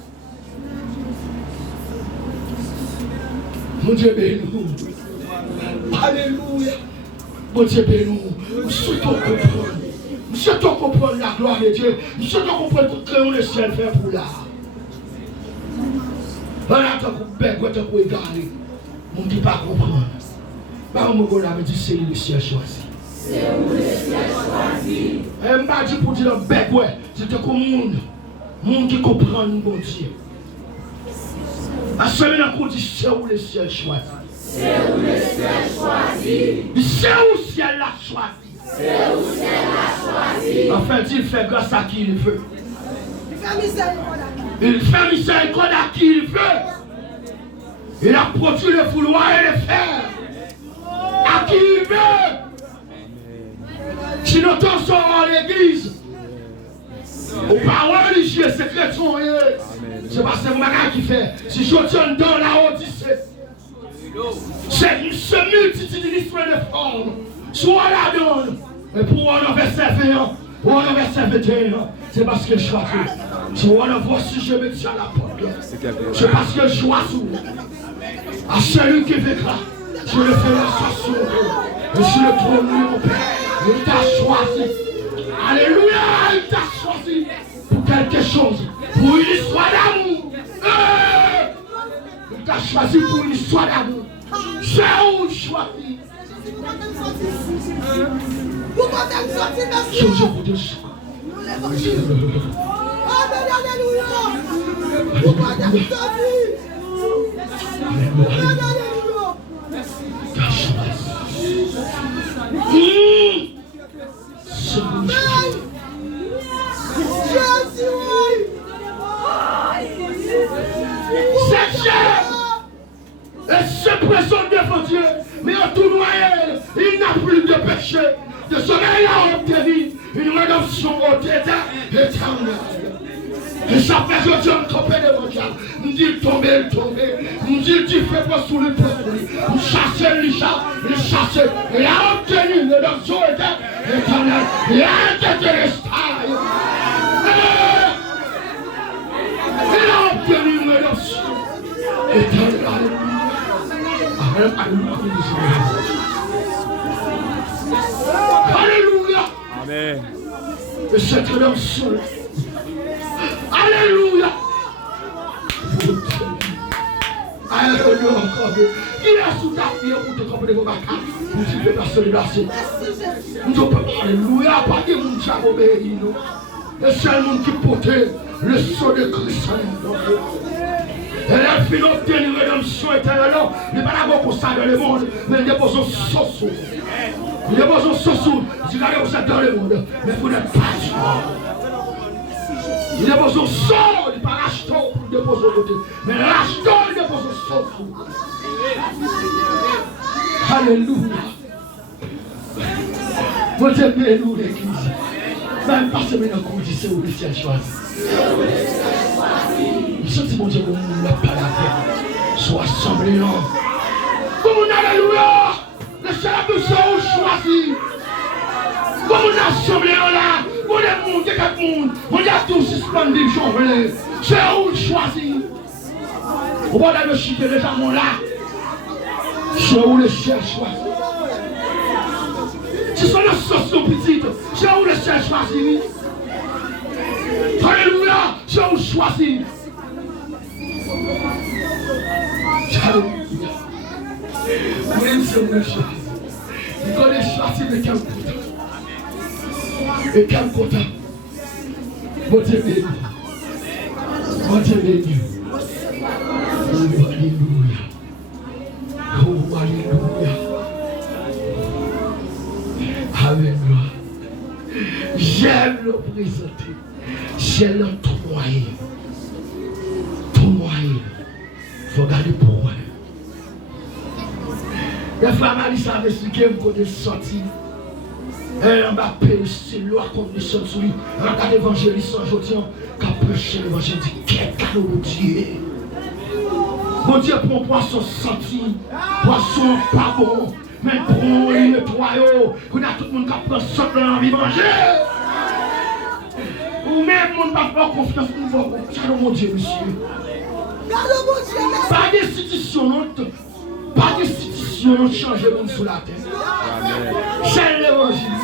Mon Dieu bénis nous. Alléluia. Mon Dieu bénis nous. Nous souhaitons comprendre. Nous souhaitons comprendre la gloire de Dieu. Nous souhaitons comprendre que le ciel fait pour là. Voilà, tant qu'on bête, tant qu'on égaré. Mon Dieu pas comprendre. Par mon gars me dit c'est le ciel choisi. C'est où le ciel choisi. Et m'a dit pour dire bête ouais, c'était comme monde. Monde qui comprend mon Dieu. À ce moment-là, on dit c'est où le ciel choisi. C'est où le ciel choisi. C'est où le ciel l'a choisi. C'est où le ciel l'a choisi. Enfin, il fait grâce à qui il veut. Il fait miséricorde à qui il veut. Il a produit le vouloir et le faire. À qui il veut. Si nous sommes en l'église, aux paroles religieuses, c'est chrétien, c'est pas ce magasin qui fait. Si je tiens dans la Odyssée, c'est ce multitude de formes. Soit la donne, et pour on verset 20, pour on verset 21, c'est parce que je choisis. Si on voit si je me tiens à la porte, c'est parce que je choisis. À celui qui vaincra, je le fais la sur et sur le trône de mon Père. Il t'a choisi. Alléluia, il t'a choisi pour quelque chose, pour une histoire d'amour. Il t'a choisi pour une histoire d'amour. C'est où choisi. Je vous dis ça. Alléluia. C'est cher. Et se présente devant Dieu, mais en tout noyé, il n'a plus de péché. De sommeil à obtenir une rédemption au dédain éternel. Et ça fait que Dieu me trompe devant Dieu. Il dit tomber, il dit tu fais pas sous le poids. Il chasse il chasse. Il a obtenu une rédemption éternelle. Il a été restauré. Il a obtenu une rédemption éternelle. Alléluia. Amen. Et cette rédemption. Alléluia. Alléluia encore. Il est sous ta vie pour te comprendre vos vacances. Pour te faire la célébration. Alléluia. Pas de monde qui a obéi. Le seul monde qui portait le sang de Christ. Elle a fini d'obtenir une rédemption éternelle. Il n'est pas d'abord pour ça dans le monde, mais il dépose un sauce. Il dépose un sauce. Si vous êtes dans le monde, mais vous n'êtes pas sûr. Il dépose un sauce. Il n'est pas rachetant pour le déposer au côté. Mais rachetant, il dépose un sauce. Alléluia. Vous aimez nous l'église. Même pas se mettre en condition c'est où le ciel choisi. Je sens mon Dieu, qu'on n'a pas la paix. Soit semblant. Comme on alléluia. Le ciel a besoin de choisir. Comme on a semblant là. On est monde, quatre monde. On a tous suspendu, j'en c'est où choisir. On va aller le chiffre déjà mon là. C'est où le ciel choisi. Ce sont les sociaux petites. C'est où le ciel choisi. Alléluia. C'est où choisi. Alléluia. Oui, c'est où le choisi. Vous connaissez choisi de quel côté. Et quel côté. Mon Dieu béni. Mon Dieu béni. Oh, alléluia. Oh, alléluia. Alléluia. J'aime le présenter. J'aime le tournoyer. Tournoyer. Il faut garder pour moi. La femme a dit ça avec ce qui est un côté sorti. Elle m'a payé c'est loi comme des choses sur lui. Regarde l'évangéliste aujourd'hui qui a prêché l'évangile dit quel cadeau de Dieu. Mon Dieu pour un poisson sorti, poisson pas bon. Mais pour une nettoyer, on a tout le monde qui prend ça dans l'envie de manger. Ou même, on ne va pas confiance pour vous. Pardon, mon Dieu, monsieur. Pas d'institution, pas d'institution de changer le monde sur la terre. C'est l'évangile.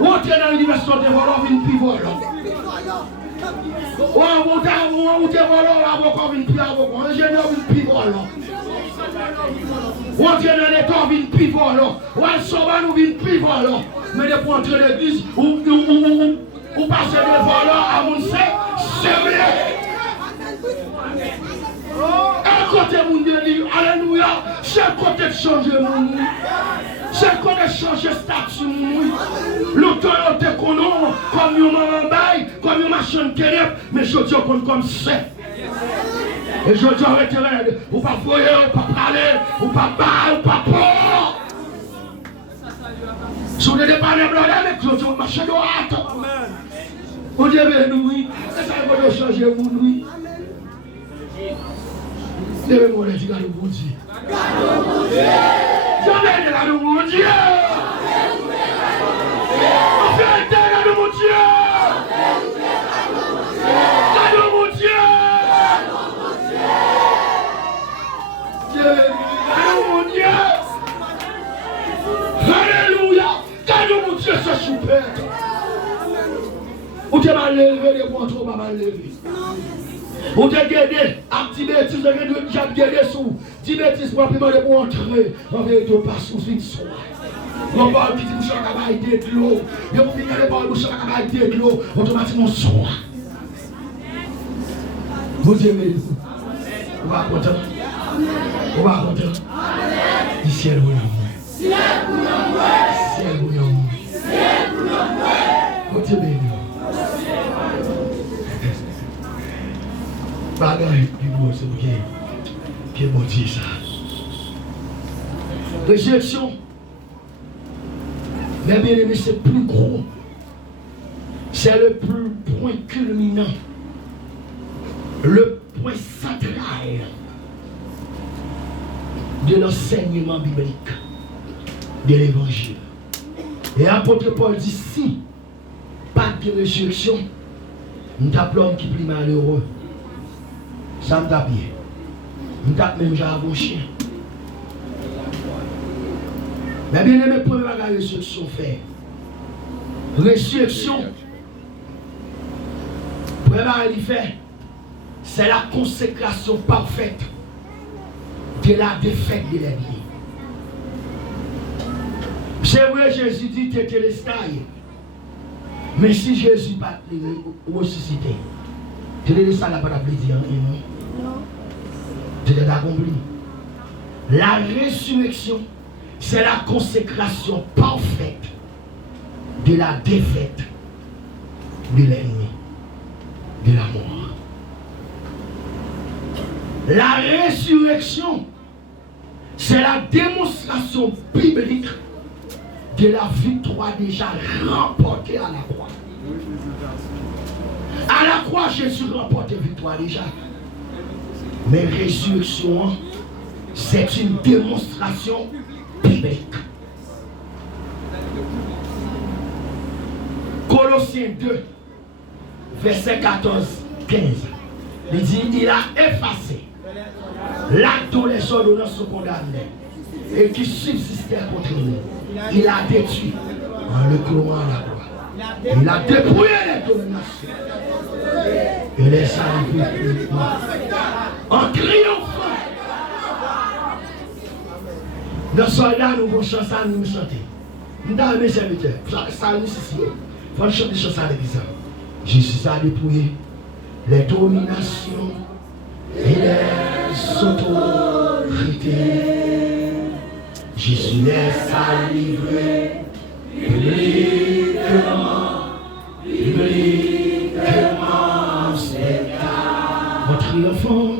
On est dans l'université de volant, on vient plus volant. On est volant, on vient plus volant. Ingénieur vient plus volant. On est dans l'état, on vient plus volant. On est sauvé, on vient plus volant. Mais depuis entrer l'église, ou passer de volant à mon c'est vrai. Un côté mon Dieu dit, alléluia, c'est un côté de changer mon monde. C'est un côté de changer statut mon monde. L'auteur était connu comme un maman bail, comme une machine ténèbre, mais je dis comme c'est. Et je dis avec tes ou pas foyer, ou pas parler, ou pas bail, ou pas pour. Si vous n'êtes pas les blancs, avec vous, vous marchez droite. Vous devez nous, oui. C'est ça que vous changer vous, oui. Devez-moi les dire, vous dire. Jamais de mon Dieu. On fait un terre à mon Dieu. À mon Dieu. Mon Dieu. Alléluia. Quand mon Dieu se soupère. Ou t'es mal levé, les points trop mal levé. Ou t'es guédé, un petit bêtise, vous avez déjà guédé sous. 10 bêtises pour appeler pour entrer. En vérité, pas sous une soie. On parle qui dit bouche à cabaye de l'eau. Et on finit les paroles bouche à cabaye de l'eau. Automatiquement, soie. Vous aimez vous. On va content. On va content. Du ciel ou l'amour. Ciel ou l'amour. Vous aimez vous. Bagaille du beau, c'est ok. Quel bon Dieu ça. Réjection. Mais bien aimé, c'est plus gros. C'est le plus point culminant. Le point central de l'enseignement biblique de l'évangile. Et l'apôtre Paul dit si pas de résurrection, nous tapons l'homme qui est plus malheureux. Ça me tape bien. Nous tapons même genre un chien. Mais bien aimé, pour la résurrection fait. Résurrection, pour il fait, c'est la consécration parfaite de la défaite de l'ennemi. C'est vrai, Jésus dit que tu es l'estaille. Mais si Jésus pas ressuscité, tu es ça n'a pas plaisir, non? Tu es accompli. La résurrection, c'est la consécration parfaite de la défaite de l'ennemi, de la mort. La résurrection, c'est la démonstration biblique de la victoire déjà remportée à la croix. À la croix, Jésus remporte la victoire déjà. Mais résurrection, c'est une démonstration biblique. Colossiens 2, verset 14-15. Il dit, il a effacé l'acte dont les ordonnances sont condamnées et qui subsistaient contre nous. Il a détruit en le clouant à la croix. Il a dépouillé les dominations et les salués en triomphant. Nos soldats nous vont chanter, nous chanter. Nous avons mes serviteurs, ça nous ici. Il faut chanter chanter avec ça. Jésus a dépouillé les dominations et les autorités. Jésus les a livrés publiquement, spectacle. En triomphant,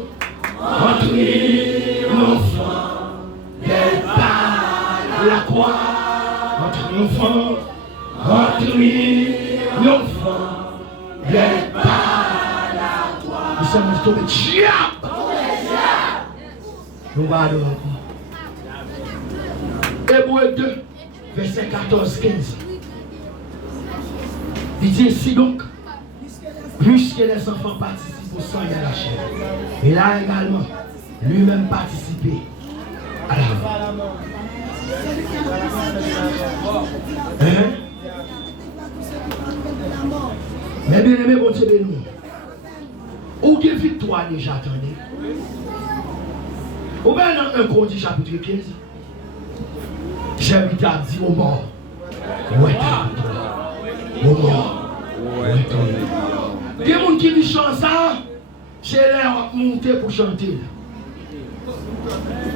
n'est pas la croix. En triomphant, n'est pas la croix. Nous sommes tombés diable. Nous allons Hébreux 2, verset 14-15. Il dit ainsi donc, puisque les enfants participent au sang et à la chair, il a également lui-même participé à la mort. Mais bien aimé, bon Dieu de nous. Où quelle victoire déjà attendez? Ou bien dans 1 Corinthiens chapitre 15, Jésus a dit au mort, où est ta victoire? Au mort, où est ton victoire? Il y a des gens qui disent chanter ça, c'est l'air monter pour chanter.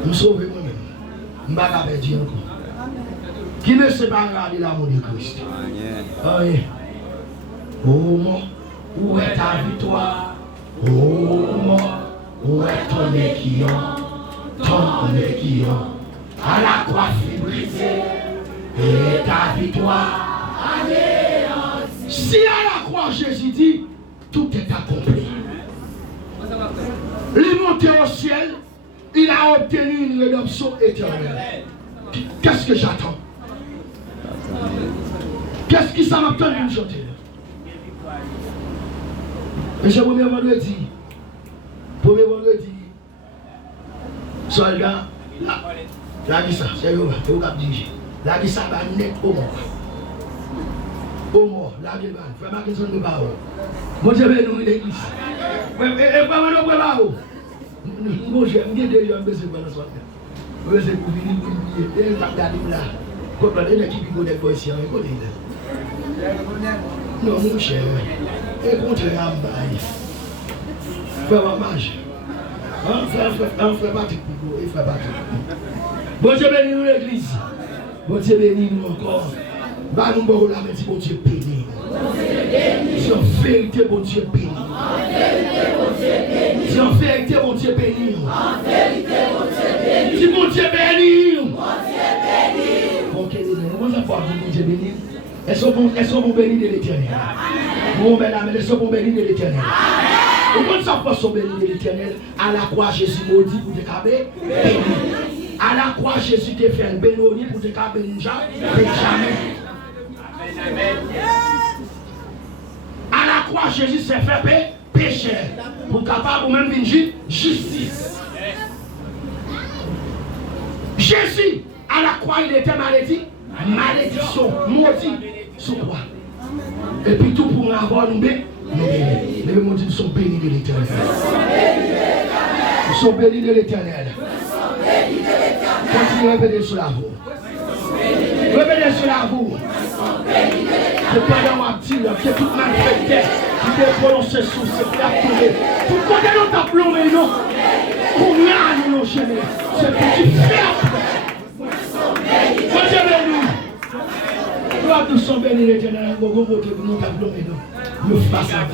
Je me sauve moi-même. Je ne vais pas perdre encore. Qui ne sait pas regarder l'amour de Christ? Oui. Oh mort, où est ta victoire? Oh mort, Où est ton équillon? Ton équillon. À la croix fut brisée. Et ta victoire anéantie. Si à la croix Jésus dit, tout est accompli. Il est monté au ciel, il a obtenu une rédemption éternelle. Qu'est-ce que j'attends? Qu'est-ce qui ça m'attend de chanter? Et je premier vendredi, soldat, là, dit ça, c'est vous qui dirigez. Là, dit ça, va net au mort. Au mort, là, dit ça, frère Marquinson de Bao. Moi, je vais nous l'église. Et pas mal de Bao. Moi, j'aime bien des gens, mais c'est pas la soirée. Oui, c'est pour venir, et il va regarder là. Comme la l'équipe qui connaît pas ici, on est non, mon cher, et contraire à Mbaye. Frère Mamage. On fait partie pour vous, il fait partie. Bon Dieu bénis nous l'église. Bon Dieu bénis nous encore. Bah nous bon la merci bon Dieu béni. C'est en vérité bon Dieu béni. C'est en vérité bon Dieu béni. C'est bon Dieu béni. Ok, comment ça va bon Dieu béni? Elles sont bons bénis de l'éternel. Bon mesdames, elles sont bons bénis de l'éternel. Comment ça va sont bénis de l'éternel? À la croix Jésus maudit pour te caber béni. À la croix Jésus te fait un béni pour te caber jamais. À la croix Jésus s'est fait péché pour capable ou même venir justice. Jésus à la croix il était malédit, malédiction, maudit sous quoi? Et puis tout pour avoir nous bénis. Les maudits sont bénis de l'éternel. Ils sont bénis de l'éternel. Continuez à répéter cela à vous. Répétez cela à vous. C'est pendant ma petite, c'est toute ma fête qui peut prononcer sous ce plat tombé. Tout côté nous t'a plombé, non? Combien nous l'ont gêné? C'est petit frère. Moi j'ai béni. Nous sommes bénis de l'éternel. Nous sommes bénis de l'éternel. Nous faisons.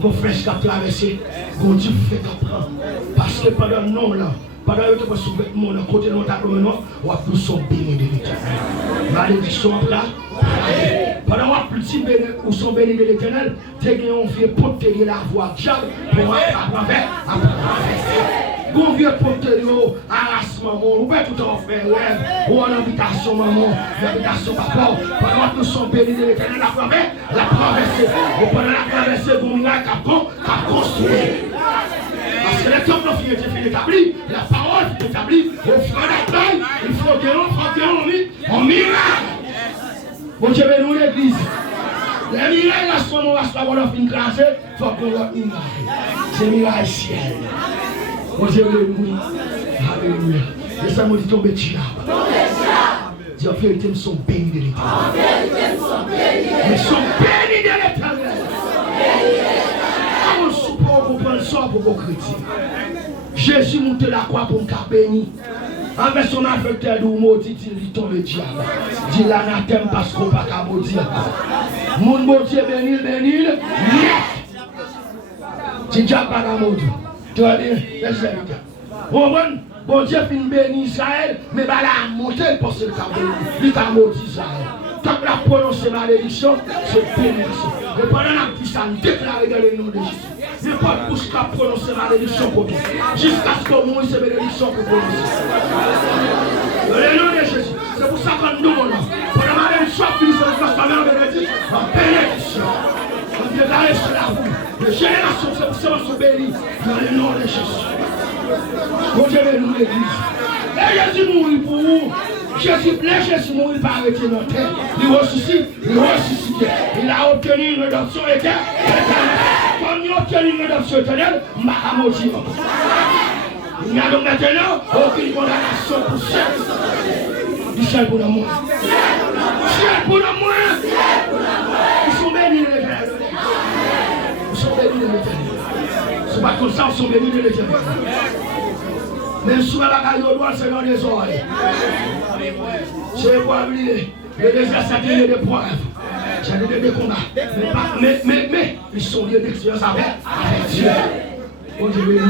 Mon frère qui a traversé, mon Dieu fait comprendre. Parce que pendant nous là, pendant que tu vas soulever mon côté de notre nous sommes bénis de l'éternel. Malédiction là. Pendant que nous sommes bénis de l'éternel, tu as un vieux porteur de la voie diable pour traverser. Bon vieux porteur de harassement, on peut tout en faire, ou en habitation, maman, l'habitation, papa. Pendant que nous sommes bénis de l'éternel, la traversée. Ou pendant la traversée, vous m'avez construit. Parce que le temple qui était établi, la parole est établie, au front d'accueil, il faut que l'on en miracle. Bon Dieu bénis nous l'église. Les miracles, à ce moment-là, si on a fini de classer, il faut qu'on ait une miracle. C'est miracle ciel. Bon Dieu bénis. Alléluia. Et ça m'a dit tomber diable. Dis en vérité, nous sommes bénis de l'éternel. Nous sommes bénis de l'éternel. On ne peut pas comprendre ça pour vos chrétiens. Jésus monte la croix pour me bénir. Avec son affecteur de maudit, il dit tombe diable. Dit l'anathème parce qu'on ne peut pas maudire. Mon maudit béni, béni. Dit diable pas maudit. Tu vas bien, laisse-le. Bon Dieu finit béni Israël, mais bah là, monter pour ce cas il t'a maudit Israël. Tant que la prononcé malédiction, c'est bénédiction. Et pendant la petite ça, déclaré dans le nom de Jésus. Il n'y a pas de bouche qui a prononcé malédiction pour toi. Jusqu'à ce que moi, c'est bénédiction pour prononcer. Dans le nom de Jésus. C'est pour ça qu'on nous demande. Pendant la malédiction, finit sur le face de la bénédiction. On déclare cela à vous. Les générations sont bénies dans le nom de Jésus. Bon Dieu bénis l'église. Et Jésus mourit pour vous. Jésus mourit par arrêter notre terre. Il ressuscite. Il a obtenu une rédemption éternelle. Comme il a obtenu une rédemption éternelle, il m'a maudit. Il n'y a donc maintenant aucune condamnation pour ceux. Du ciel pour le monde. Ciel pour le monde. Ils sont bénis de l'éternel. Ils sont bénis de l'éternel. Ce n'est pas comme ça, ils sont bénis de l'éternel. Mais sous la bagaille au doigt, c'est dans les oreilles. Je vais pas oublier. Le désert, c'est des preuves. J'ai des combats. Mais, ils sont liés d'expérience avec Dieu. Oh Dieu,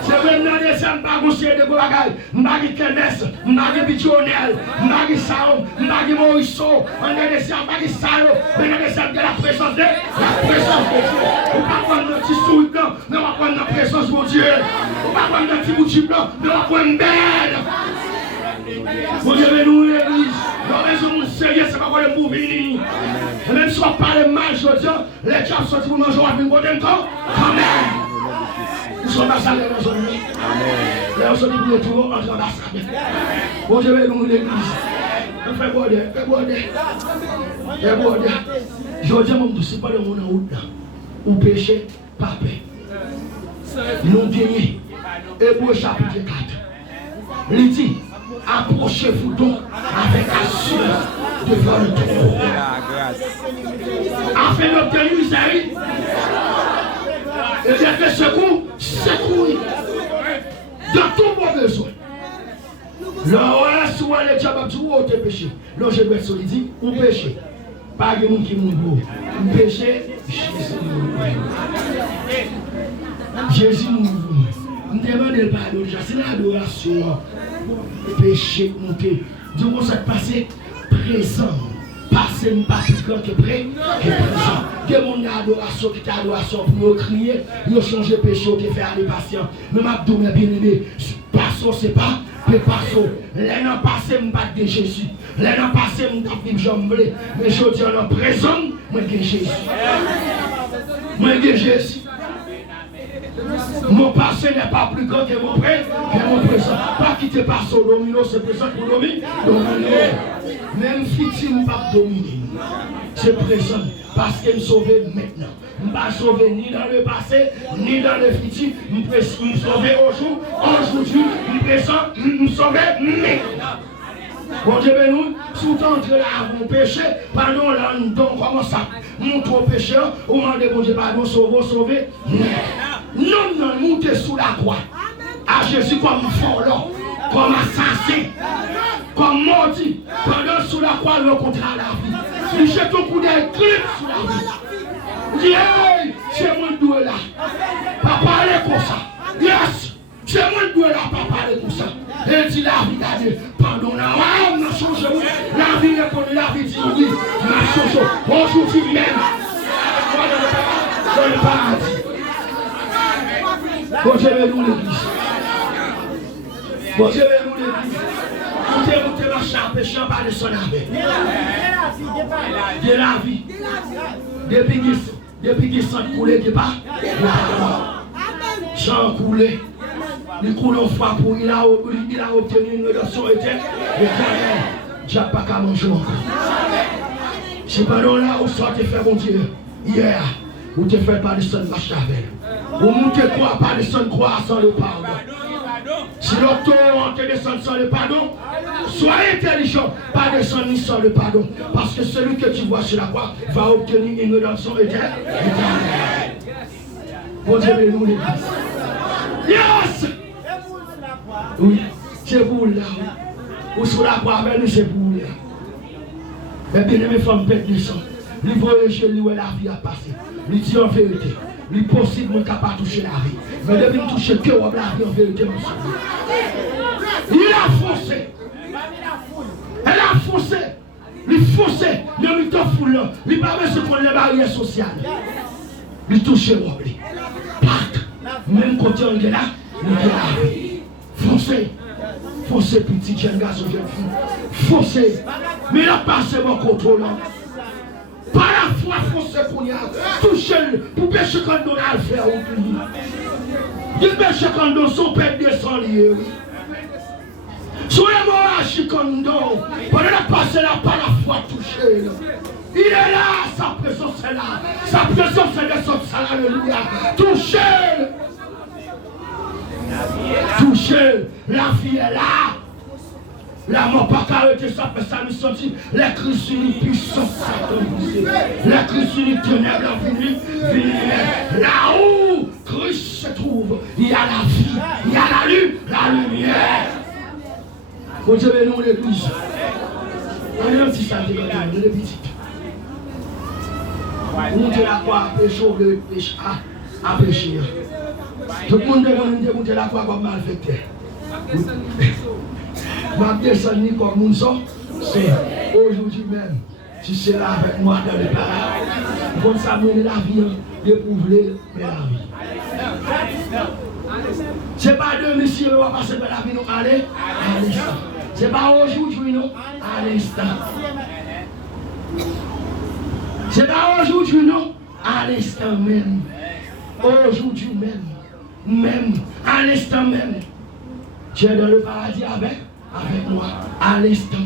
c'est même dans les scènes, pas conseiller de bagaille. M'bagi Kenes, m'bagi Bichonel, m'bagi Saom, m'bagi Moïso, on est des scènes, m'bagi Salo, mais dans les scènes de la présence de Dieu. On va prendre un petit souris blanc, mais on va prendre la présence de Dieu. On va prendre un petit boutique blanc, mais on va prendre une belle. Vous devez nous l'église. La raison de sérieux, c'est pas pour les mouvements. Même si on parle mal, je dis, les gens sont pour manger avec une bonne temps. Amen. Nous sommes ambassadeurs dans notre vie. Là, on se dit pour les tours, on est ambassadeurs. Vous devez nous l'église. Fais border, fais border. Fais border. Je dis, mon c'est pas le monde en route là. Ou péché, pas paix. Nous gagnons. Hébreux chapitre 4. Il dit, approchez-vous donc avec assurance devant le trône. Afin d'obtenir miséricorde. Et j'ai fait secours, dans tout mon besoin. Là, soit les diables disent, où tu péché. Là, je dois être solide, ou péché. Pas de monde qui mourra. Ou péché, Jésus mourra. Je demande le pardon, c'est l'adoration. Péché, monter. Du coup, ça passé présent. Passé, pas plus grand que près, que présent. Que mon adoration, qui t'a adoration pour nous crier, nous changer péché, qui fait aller patient. Mais ma bien aimé, passons, c'est pas, mais passons. Les non passés, je ne pas de Jésus. Les non passés, je ne pas de jambe. Mais je dis en présent, moi, je Jésus. Moi, je Jésus. Mon passé n'est pas plus grand que mon présent. Pas quitter par son domino, c'est présent pour dominer. Même si je ne pas dominer, c'est présent parce qu'il me sauve maintenant. Je ne vais pas sauver ni dans le passé, ni dans le futur. Je me sauver aujourd'hui, je présent, je me sauver maintenant. Bon Dieu, nous, sous entre là, mon péché, pardon, là, nous comment ça, mon trop péché, au moment de bon Dieu, pardon, sauver. Non, montez sous la croix. À Jésus comme volant, comme assassin, comme maudit. Pendant sous la croix, le contre la vie. Il jette un coup d'éclat sous la vie. Hey, c'est mon doué là. Papa, allez comme ça. Yes, c'est mon doué là, papa, allez comme ça. Et dit la vie d'aller. Pardon, là, on a changé. La vie est pour la vie dit oui. On a changé. Aujourd'hui même. Dans le paradis. Bon Dieu, nous l'église. Bon Dieu, nous l'église. Montez marcher en péchant par le son avec. De la vie. Depuis qu'il s'en coulé, il n'est pas. Jean coulé. Il coule en foi pour il a obtenu une rédemption éternelle. Dieu n'a pas qu'à manger encore. C'est pas là où ça te fait mon Dieu. Hier, où te fait par le son marcher avec. Ou montez quoi par le son croix sans le pardon. Si l'autorité te descend sans le pardon, soyez intelligent, pas descendre ni sans le pardon. Parce que celui que tu vois sur la croix va obtenir une rédemption éternelle. Bon Dieu, nous l'église. Yes! Oui, c'est pour là. Ou sur la croix avec nous, c'est pour là. Mais bien aimé, femmes bêtes de sang. Il voyage lui où la vie a passé. Il dit en vérité. Il est possible de ne pas toucher la vie. Mais depuis qu'il touche le cœur de la vie en vérité, il a foncé. Elle a foncé. Il foncé. Il a mis ton foule. Il n'a pas besoin de prendre les barrières sociales. Il touche le robe. Même quand on est là, il est là. Foncez. Foncez, petit jeune garçon, jeune fille. Foncez. Mais il a passé mon contrôle. Par la foi, foncez pour y aller. Touchez-le. Pour pécher quand on a le faire au pays. Il péche quand on son père descend lié. Soyez morts quand on. Pendant la passer là, par la foi, touchez-le. Il est là, sa présence est là. Sa présence est là, son alléluia. Touchez-le. Touchez-le. La vie est là. La mort pas arrêté ça fait ça nous sentit les Christ unis puissants les Christ unis ténèbres en là où Christ se trouve il y a la vie, il y a la lumière. Quand je vais nous l'église, allez un petit salut, les petites. Monter la croix, à pécher. Tout le monde demande monter la croix comme malfaiteur. Ma descendre comme mon son, c'est aujourd'hui même. Tu seras avec moi dans le paradis. Comme ça, mener la vie, d'éprouver la vie. Ce n'est pas de monsieur, on va passer par la vie, nous aller à l'instant. Ce n'est pas aujourd'hui, non, à l'instant. Ce n'est pas aujourd'hui, non, à l'instant même. Aujourd'hui même. Même, à l'instant même. Tu es dans le paradis avec moi, à l'instant.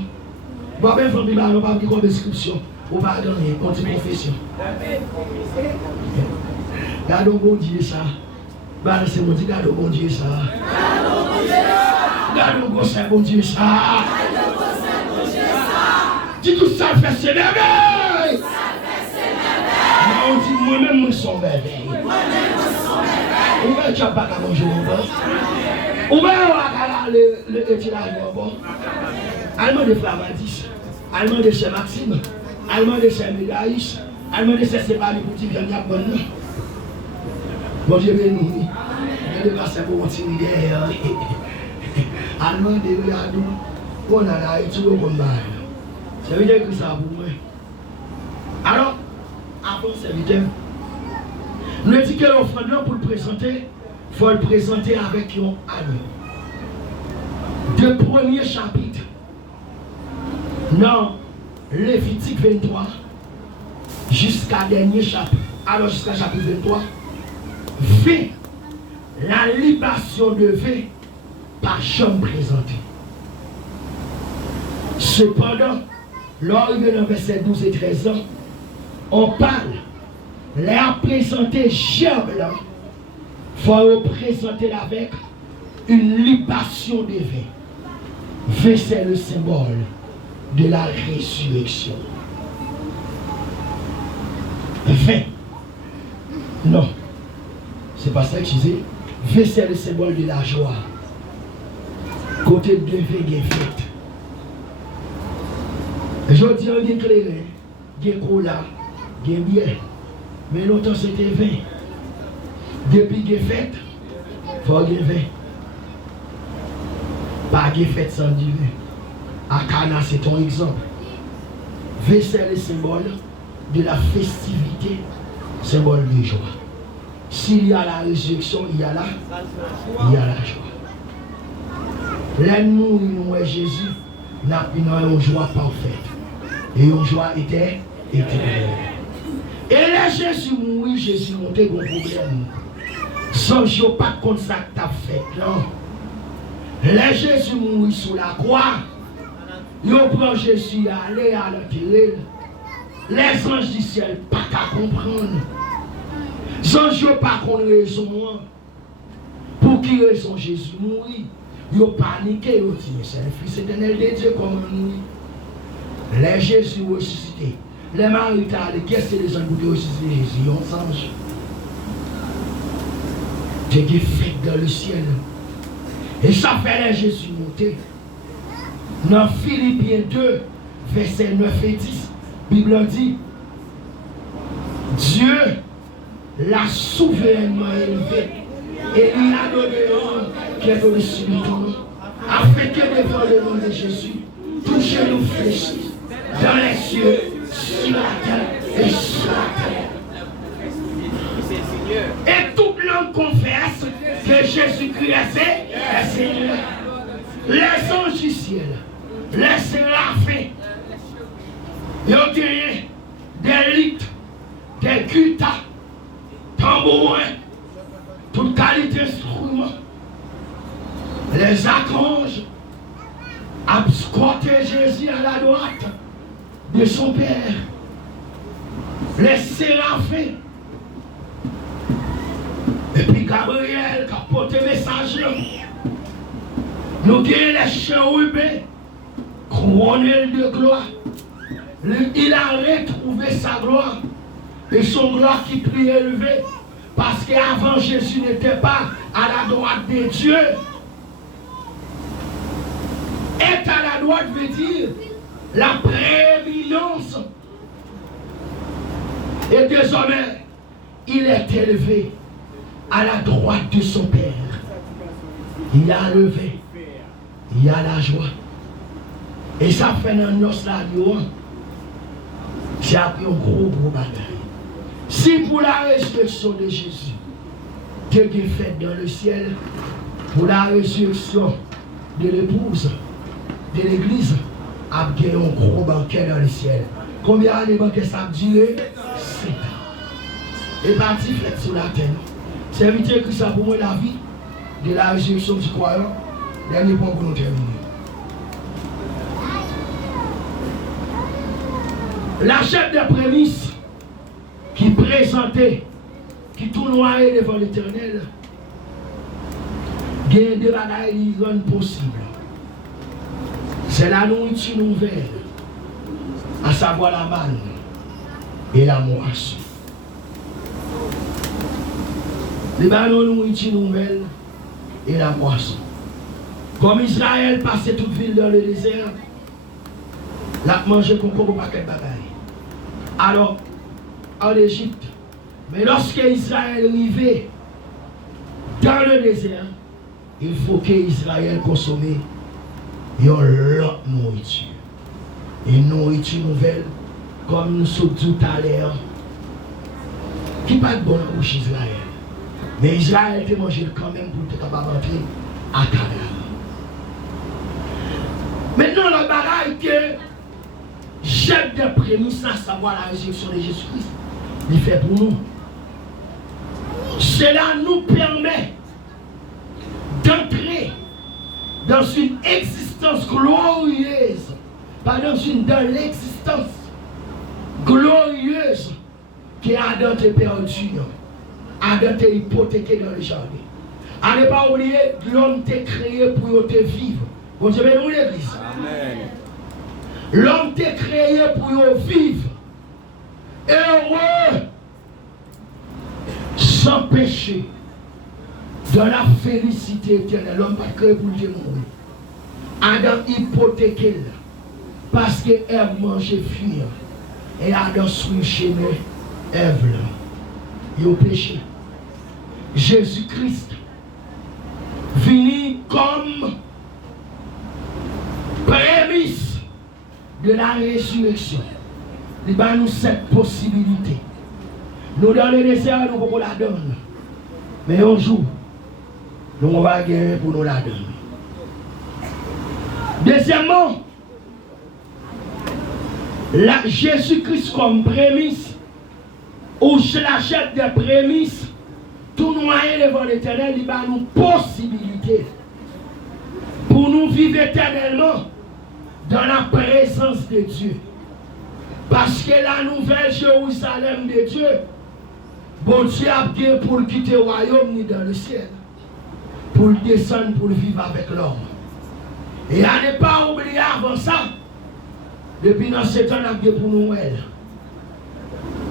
Bon, ben, il ne faut pas dire comme description. Ou pas gagner, on dit confession. Gardons bon Dieu ça. Bah, c'est mon Dieu, gardons bon Dieu ça. Gardons bon Dieu ça. Dis tout ça, fait ses merveilles. On dit moi-même, je suis merveille. Ou bien tu n'as pas qu'à manger mon boss. Ou bien on va le étirage mon boss. Allemand de Flamadis, Allemand de chez Maxime, Allemand de chez Médaïs, Allemand de chez Sébali pour dire qu'il y a bon nom. Bon Dieu béni, je vais passer pour mon petit guerre. Allemand de Riadou, on a la étude au combat. Ça veut dire que ça pour moi. Alors, avant serviteur, nous dit que l'offrande pour le présenter, il faut le présenter avec un agneau. De premier chapitre. Non, Lévitique 23 jusqu'à dernier chapitre. Alors jusqu'à chapitre 23, V, la libation de V par chambre présentée. Cependant, lors de verset 12 et 13 ans, on parle, les présenter gerbe là, il faut présenter avec une libation de V. V c'est le symbole de la résurrection. 20. Non, c'est pas ça que je disais. 20 c'est le symbole de la joie. Côté de 20, il y a fête. Je dis, il y a éclairé, il y a cola, il y a bien. Mais longtemps c'était 20. Depuis qu'il y a fête, il faut qu'il y ait 20. Pas qu'il y ait fête sans du vin. À Cana, c'est ton exemple. V, c'est le symbole de la festivité, symbole de joie. S'il y a la résurrection, il y a la joie. L'amour, nous, Jésus, n'a une joie parfaite. Et une joie éternelle. Et là, Jésus mourit, Jésus montait mon problème. Sans joie, pas contre ça que tu as fait, non. Là, Jésus mourit sous la croix. Yo prend Jésus à aller à l'enterrer. Les anges du ciel pas qu'à comprendre. Les anges pas qu'on raison. Pour qui raison Jésus mourit? Yo paniqué, yo dit, c'est le Fils éternel de Dieu comme nous. Les Jésus ressuscité. Les maritaires, qu'est-ce que les anges qui ressuscité Jésus? Ils ont anges. Dieu qui fait dans le ciel. Et ça fait les Jésus monter. Dans Philippiens 2, versets 9 et 10, la Bible dit, Dieu l'a souverainement élevé et il a donné l'homme qui est au-dessus de tout, afin que devant le nom de Jésus, tout genou fléchisse dans les cieux, sur la terre et sur la terre. Et toute langue confesse que Jésus-Christ est Seigneur. Les anges du ciel, les séraphins, ils ont gagné des litres, des guitares, tambourins, toute qualité d'instruments. Les archanges ont squatté Jésus à la droite de son Père. Les séraphins, et puis Gabriel qui a porté le message. Nous avons les chérubins couronnés de gloire. Il a retrouvé sa gloire. Et son gloire qui prit élevé. Parce qu'avant Jésus n'était pas à la droite de Dieu. Être à la droite veut dire la prééminence. Et désormais, il est élevé à la droite de son Père. Il a levé, il y a la joie. Et ça fait un nos là, c'est un gros bagage. Si pour la résurrection de Jésus, Dieu est fait dans le ciel, pour la résurrection de l'épouse, de l'église, a gagné un gros banquet dans le ciel. Combien de banquets ça a duré? 7 ans. Et parti fait sur la terre. C'est éviter que ça pour moi la vie de la résurrection du croyant. Dernier point pour nous terminer. La chef des prémices qui présentait, qui tournoyait devant l'Éternel, gagne des bagailles qui rendent possible. C'est la nourriture nouvelle, à savoir la manne et la moisson. Les ballons nourriture nouvelle et la moisson. Comme Israël passait toute ville dans le désert, l'a mangé pour un paquet de bagailles. Alors, en Égypte, mais lorsque Israël arrivait dans le désert, il faut qu'Israël consomme une autre nourriture. Une nourriture nouvelle, comme nous sommes tout à l'heure, qui n'est pas de bon bouche Israël. Mais Israël a mangé quand même pour être capable d'entrer à Canaan. Maintenant, le bagaille que chef de prémisse, à savoir la résurrection de Jésus-Christ, il fait pour nous. Cela nous permet d'entrer dans une existence glorieuse, pas dans l'existence glorieuse qui a Adam été perdu, Adam été hypothéqué dans le jardin. À ne pas oublier, l'homme t'est créé pour te vivre. Bon Dieu, bénis l'église. Amen. L'homme t'est créé pour vivre. Heureux, sans péché, dans la félicité éternelle. L'homme pas créé pour te mourir. Adam hypothéqué parce que Ève mangeait fuir. Et Adam suit chemin Ève là. Il a péché. Jésus-Christ venu comme prémisse de la résurrection. Il va nous cette possibilité. Nous dans le désert, nous pouvons la donner. Mais un jour, nous va gagner pour nous la donner. Deuxièmement, Jésus-Christ comme prémisse, ou la chef des prémices, tout noyer devant l'Éternel, il va nous possibilité pour nous vivre éternellement dans la présence de Dieu. Parce que la nouvelle Jérusalem de Dieu, bon Dieu a bien pour quitter le royaume ni dans le ciel, pour descendre, pour vivre avec l'homme. Et à ne pas oublier avant ça, depuis dans ce temps, on a bien pour nous. Et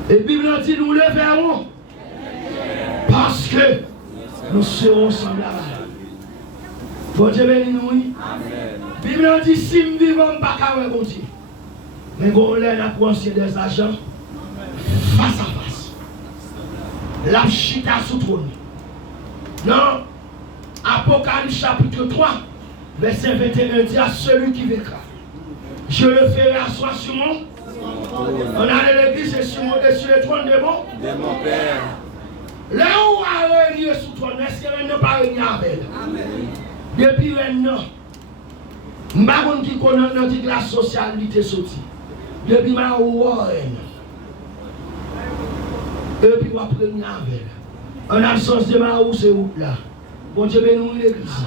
la Bible dit nous le verrons. Parce que nous serons semblables. Bon Dieu béni nous. La Bible dit si nous vivons pas qu'à bon Dieu. Mais on a pensé des agents face à face. La chita sous trône. Non. Apocalypse chapitre 3, verset 21 dit à celui qui vaincra. Je le ferai asseoir sur mon. On a l'église et sur le trône de mon Père. Là où a régné sous trône, est-ce qu'elle n'a pas régné avec elle? Depuis maintenant, je ne sais pas qui connaît notre classe sociale qui est sortie. Depuis ma Warren. Et puis on va prendre avec elle. En absence de ma c'est où là? Bon Dieu bénit l'église.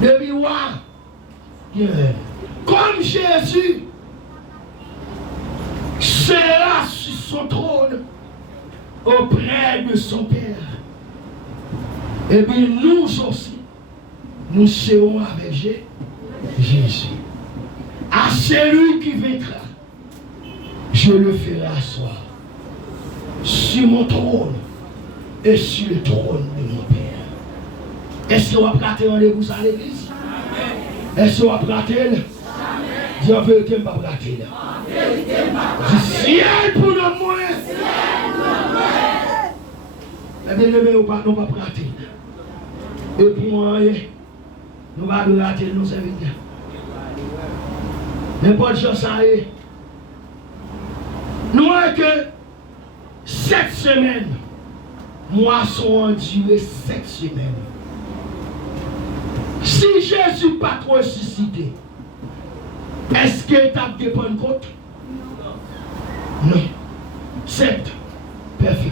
Depuis moi, comme Jésus sera sur son trône auprès de son Père, et bien nous aussi, nous serons avec Jésus. À celui qui vaincra, je le ferai asseoir sur mon trône et sur le trône de mon Père. Est-ce qu'on va prêter rendez-vous à l'église? Est-ce qu'on va prêter? Dis en vérité, je ne vais pas rater là. Du ciel pour nous moins. Mais bien aimé, nous ne va pas rater. Et pour moi, nous ne va pas rater nos serviteurs. N'importe chose ça est. Nous avons que 7 semaines. Moisson a duré 7 semaines. Si Jésus n'a pas trop ressuscité, est-ce qu'il t'a dépend de compte? Non. 7. Perfection.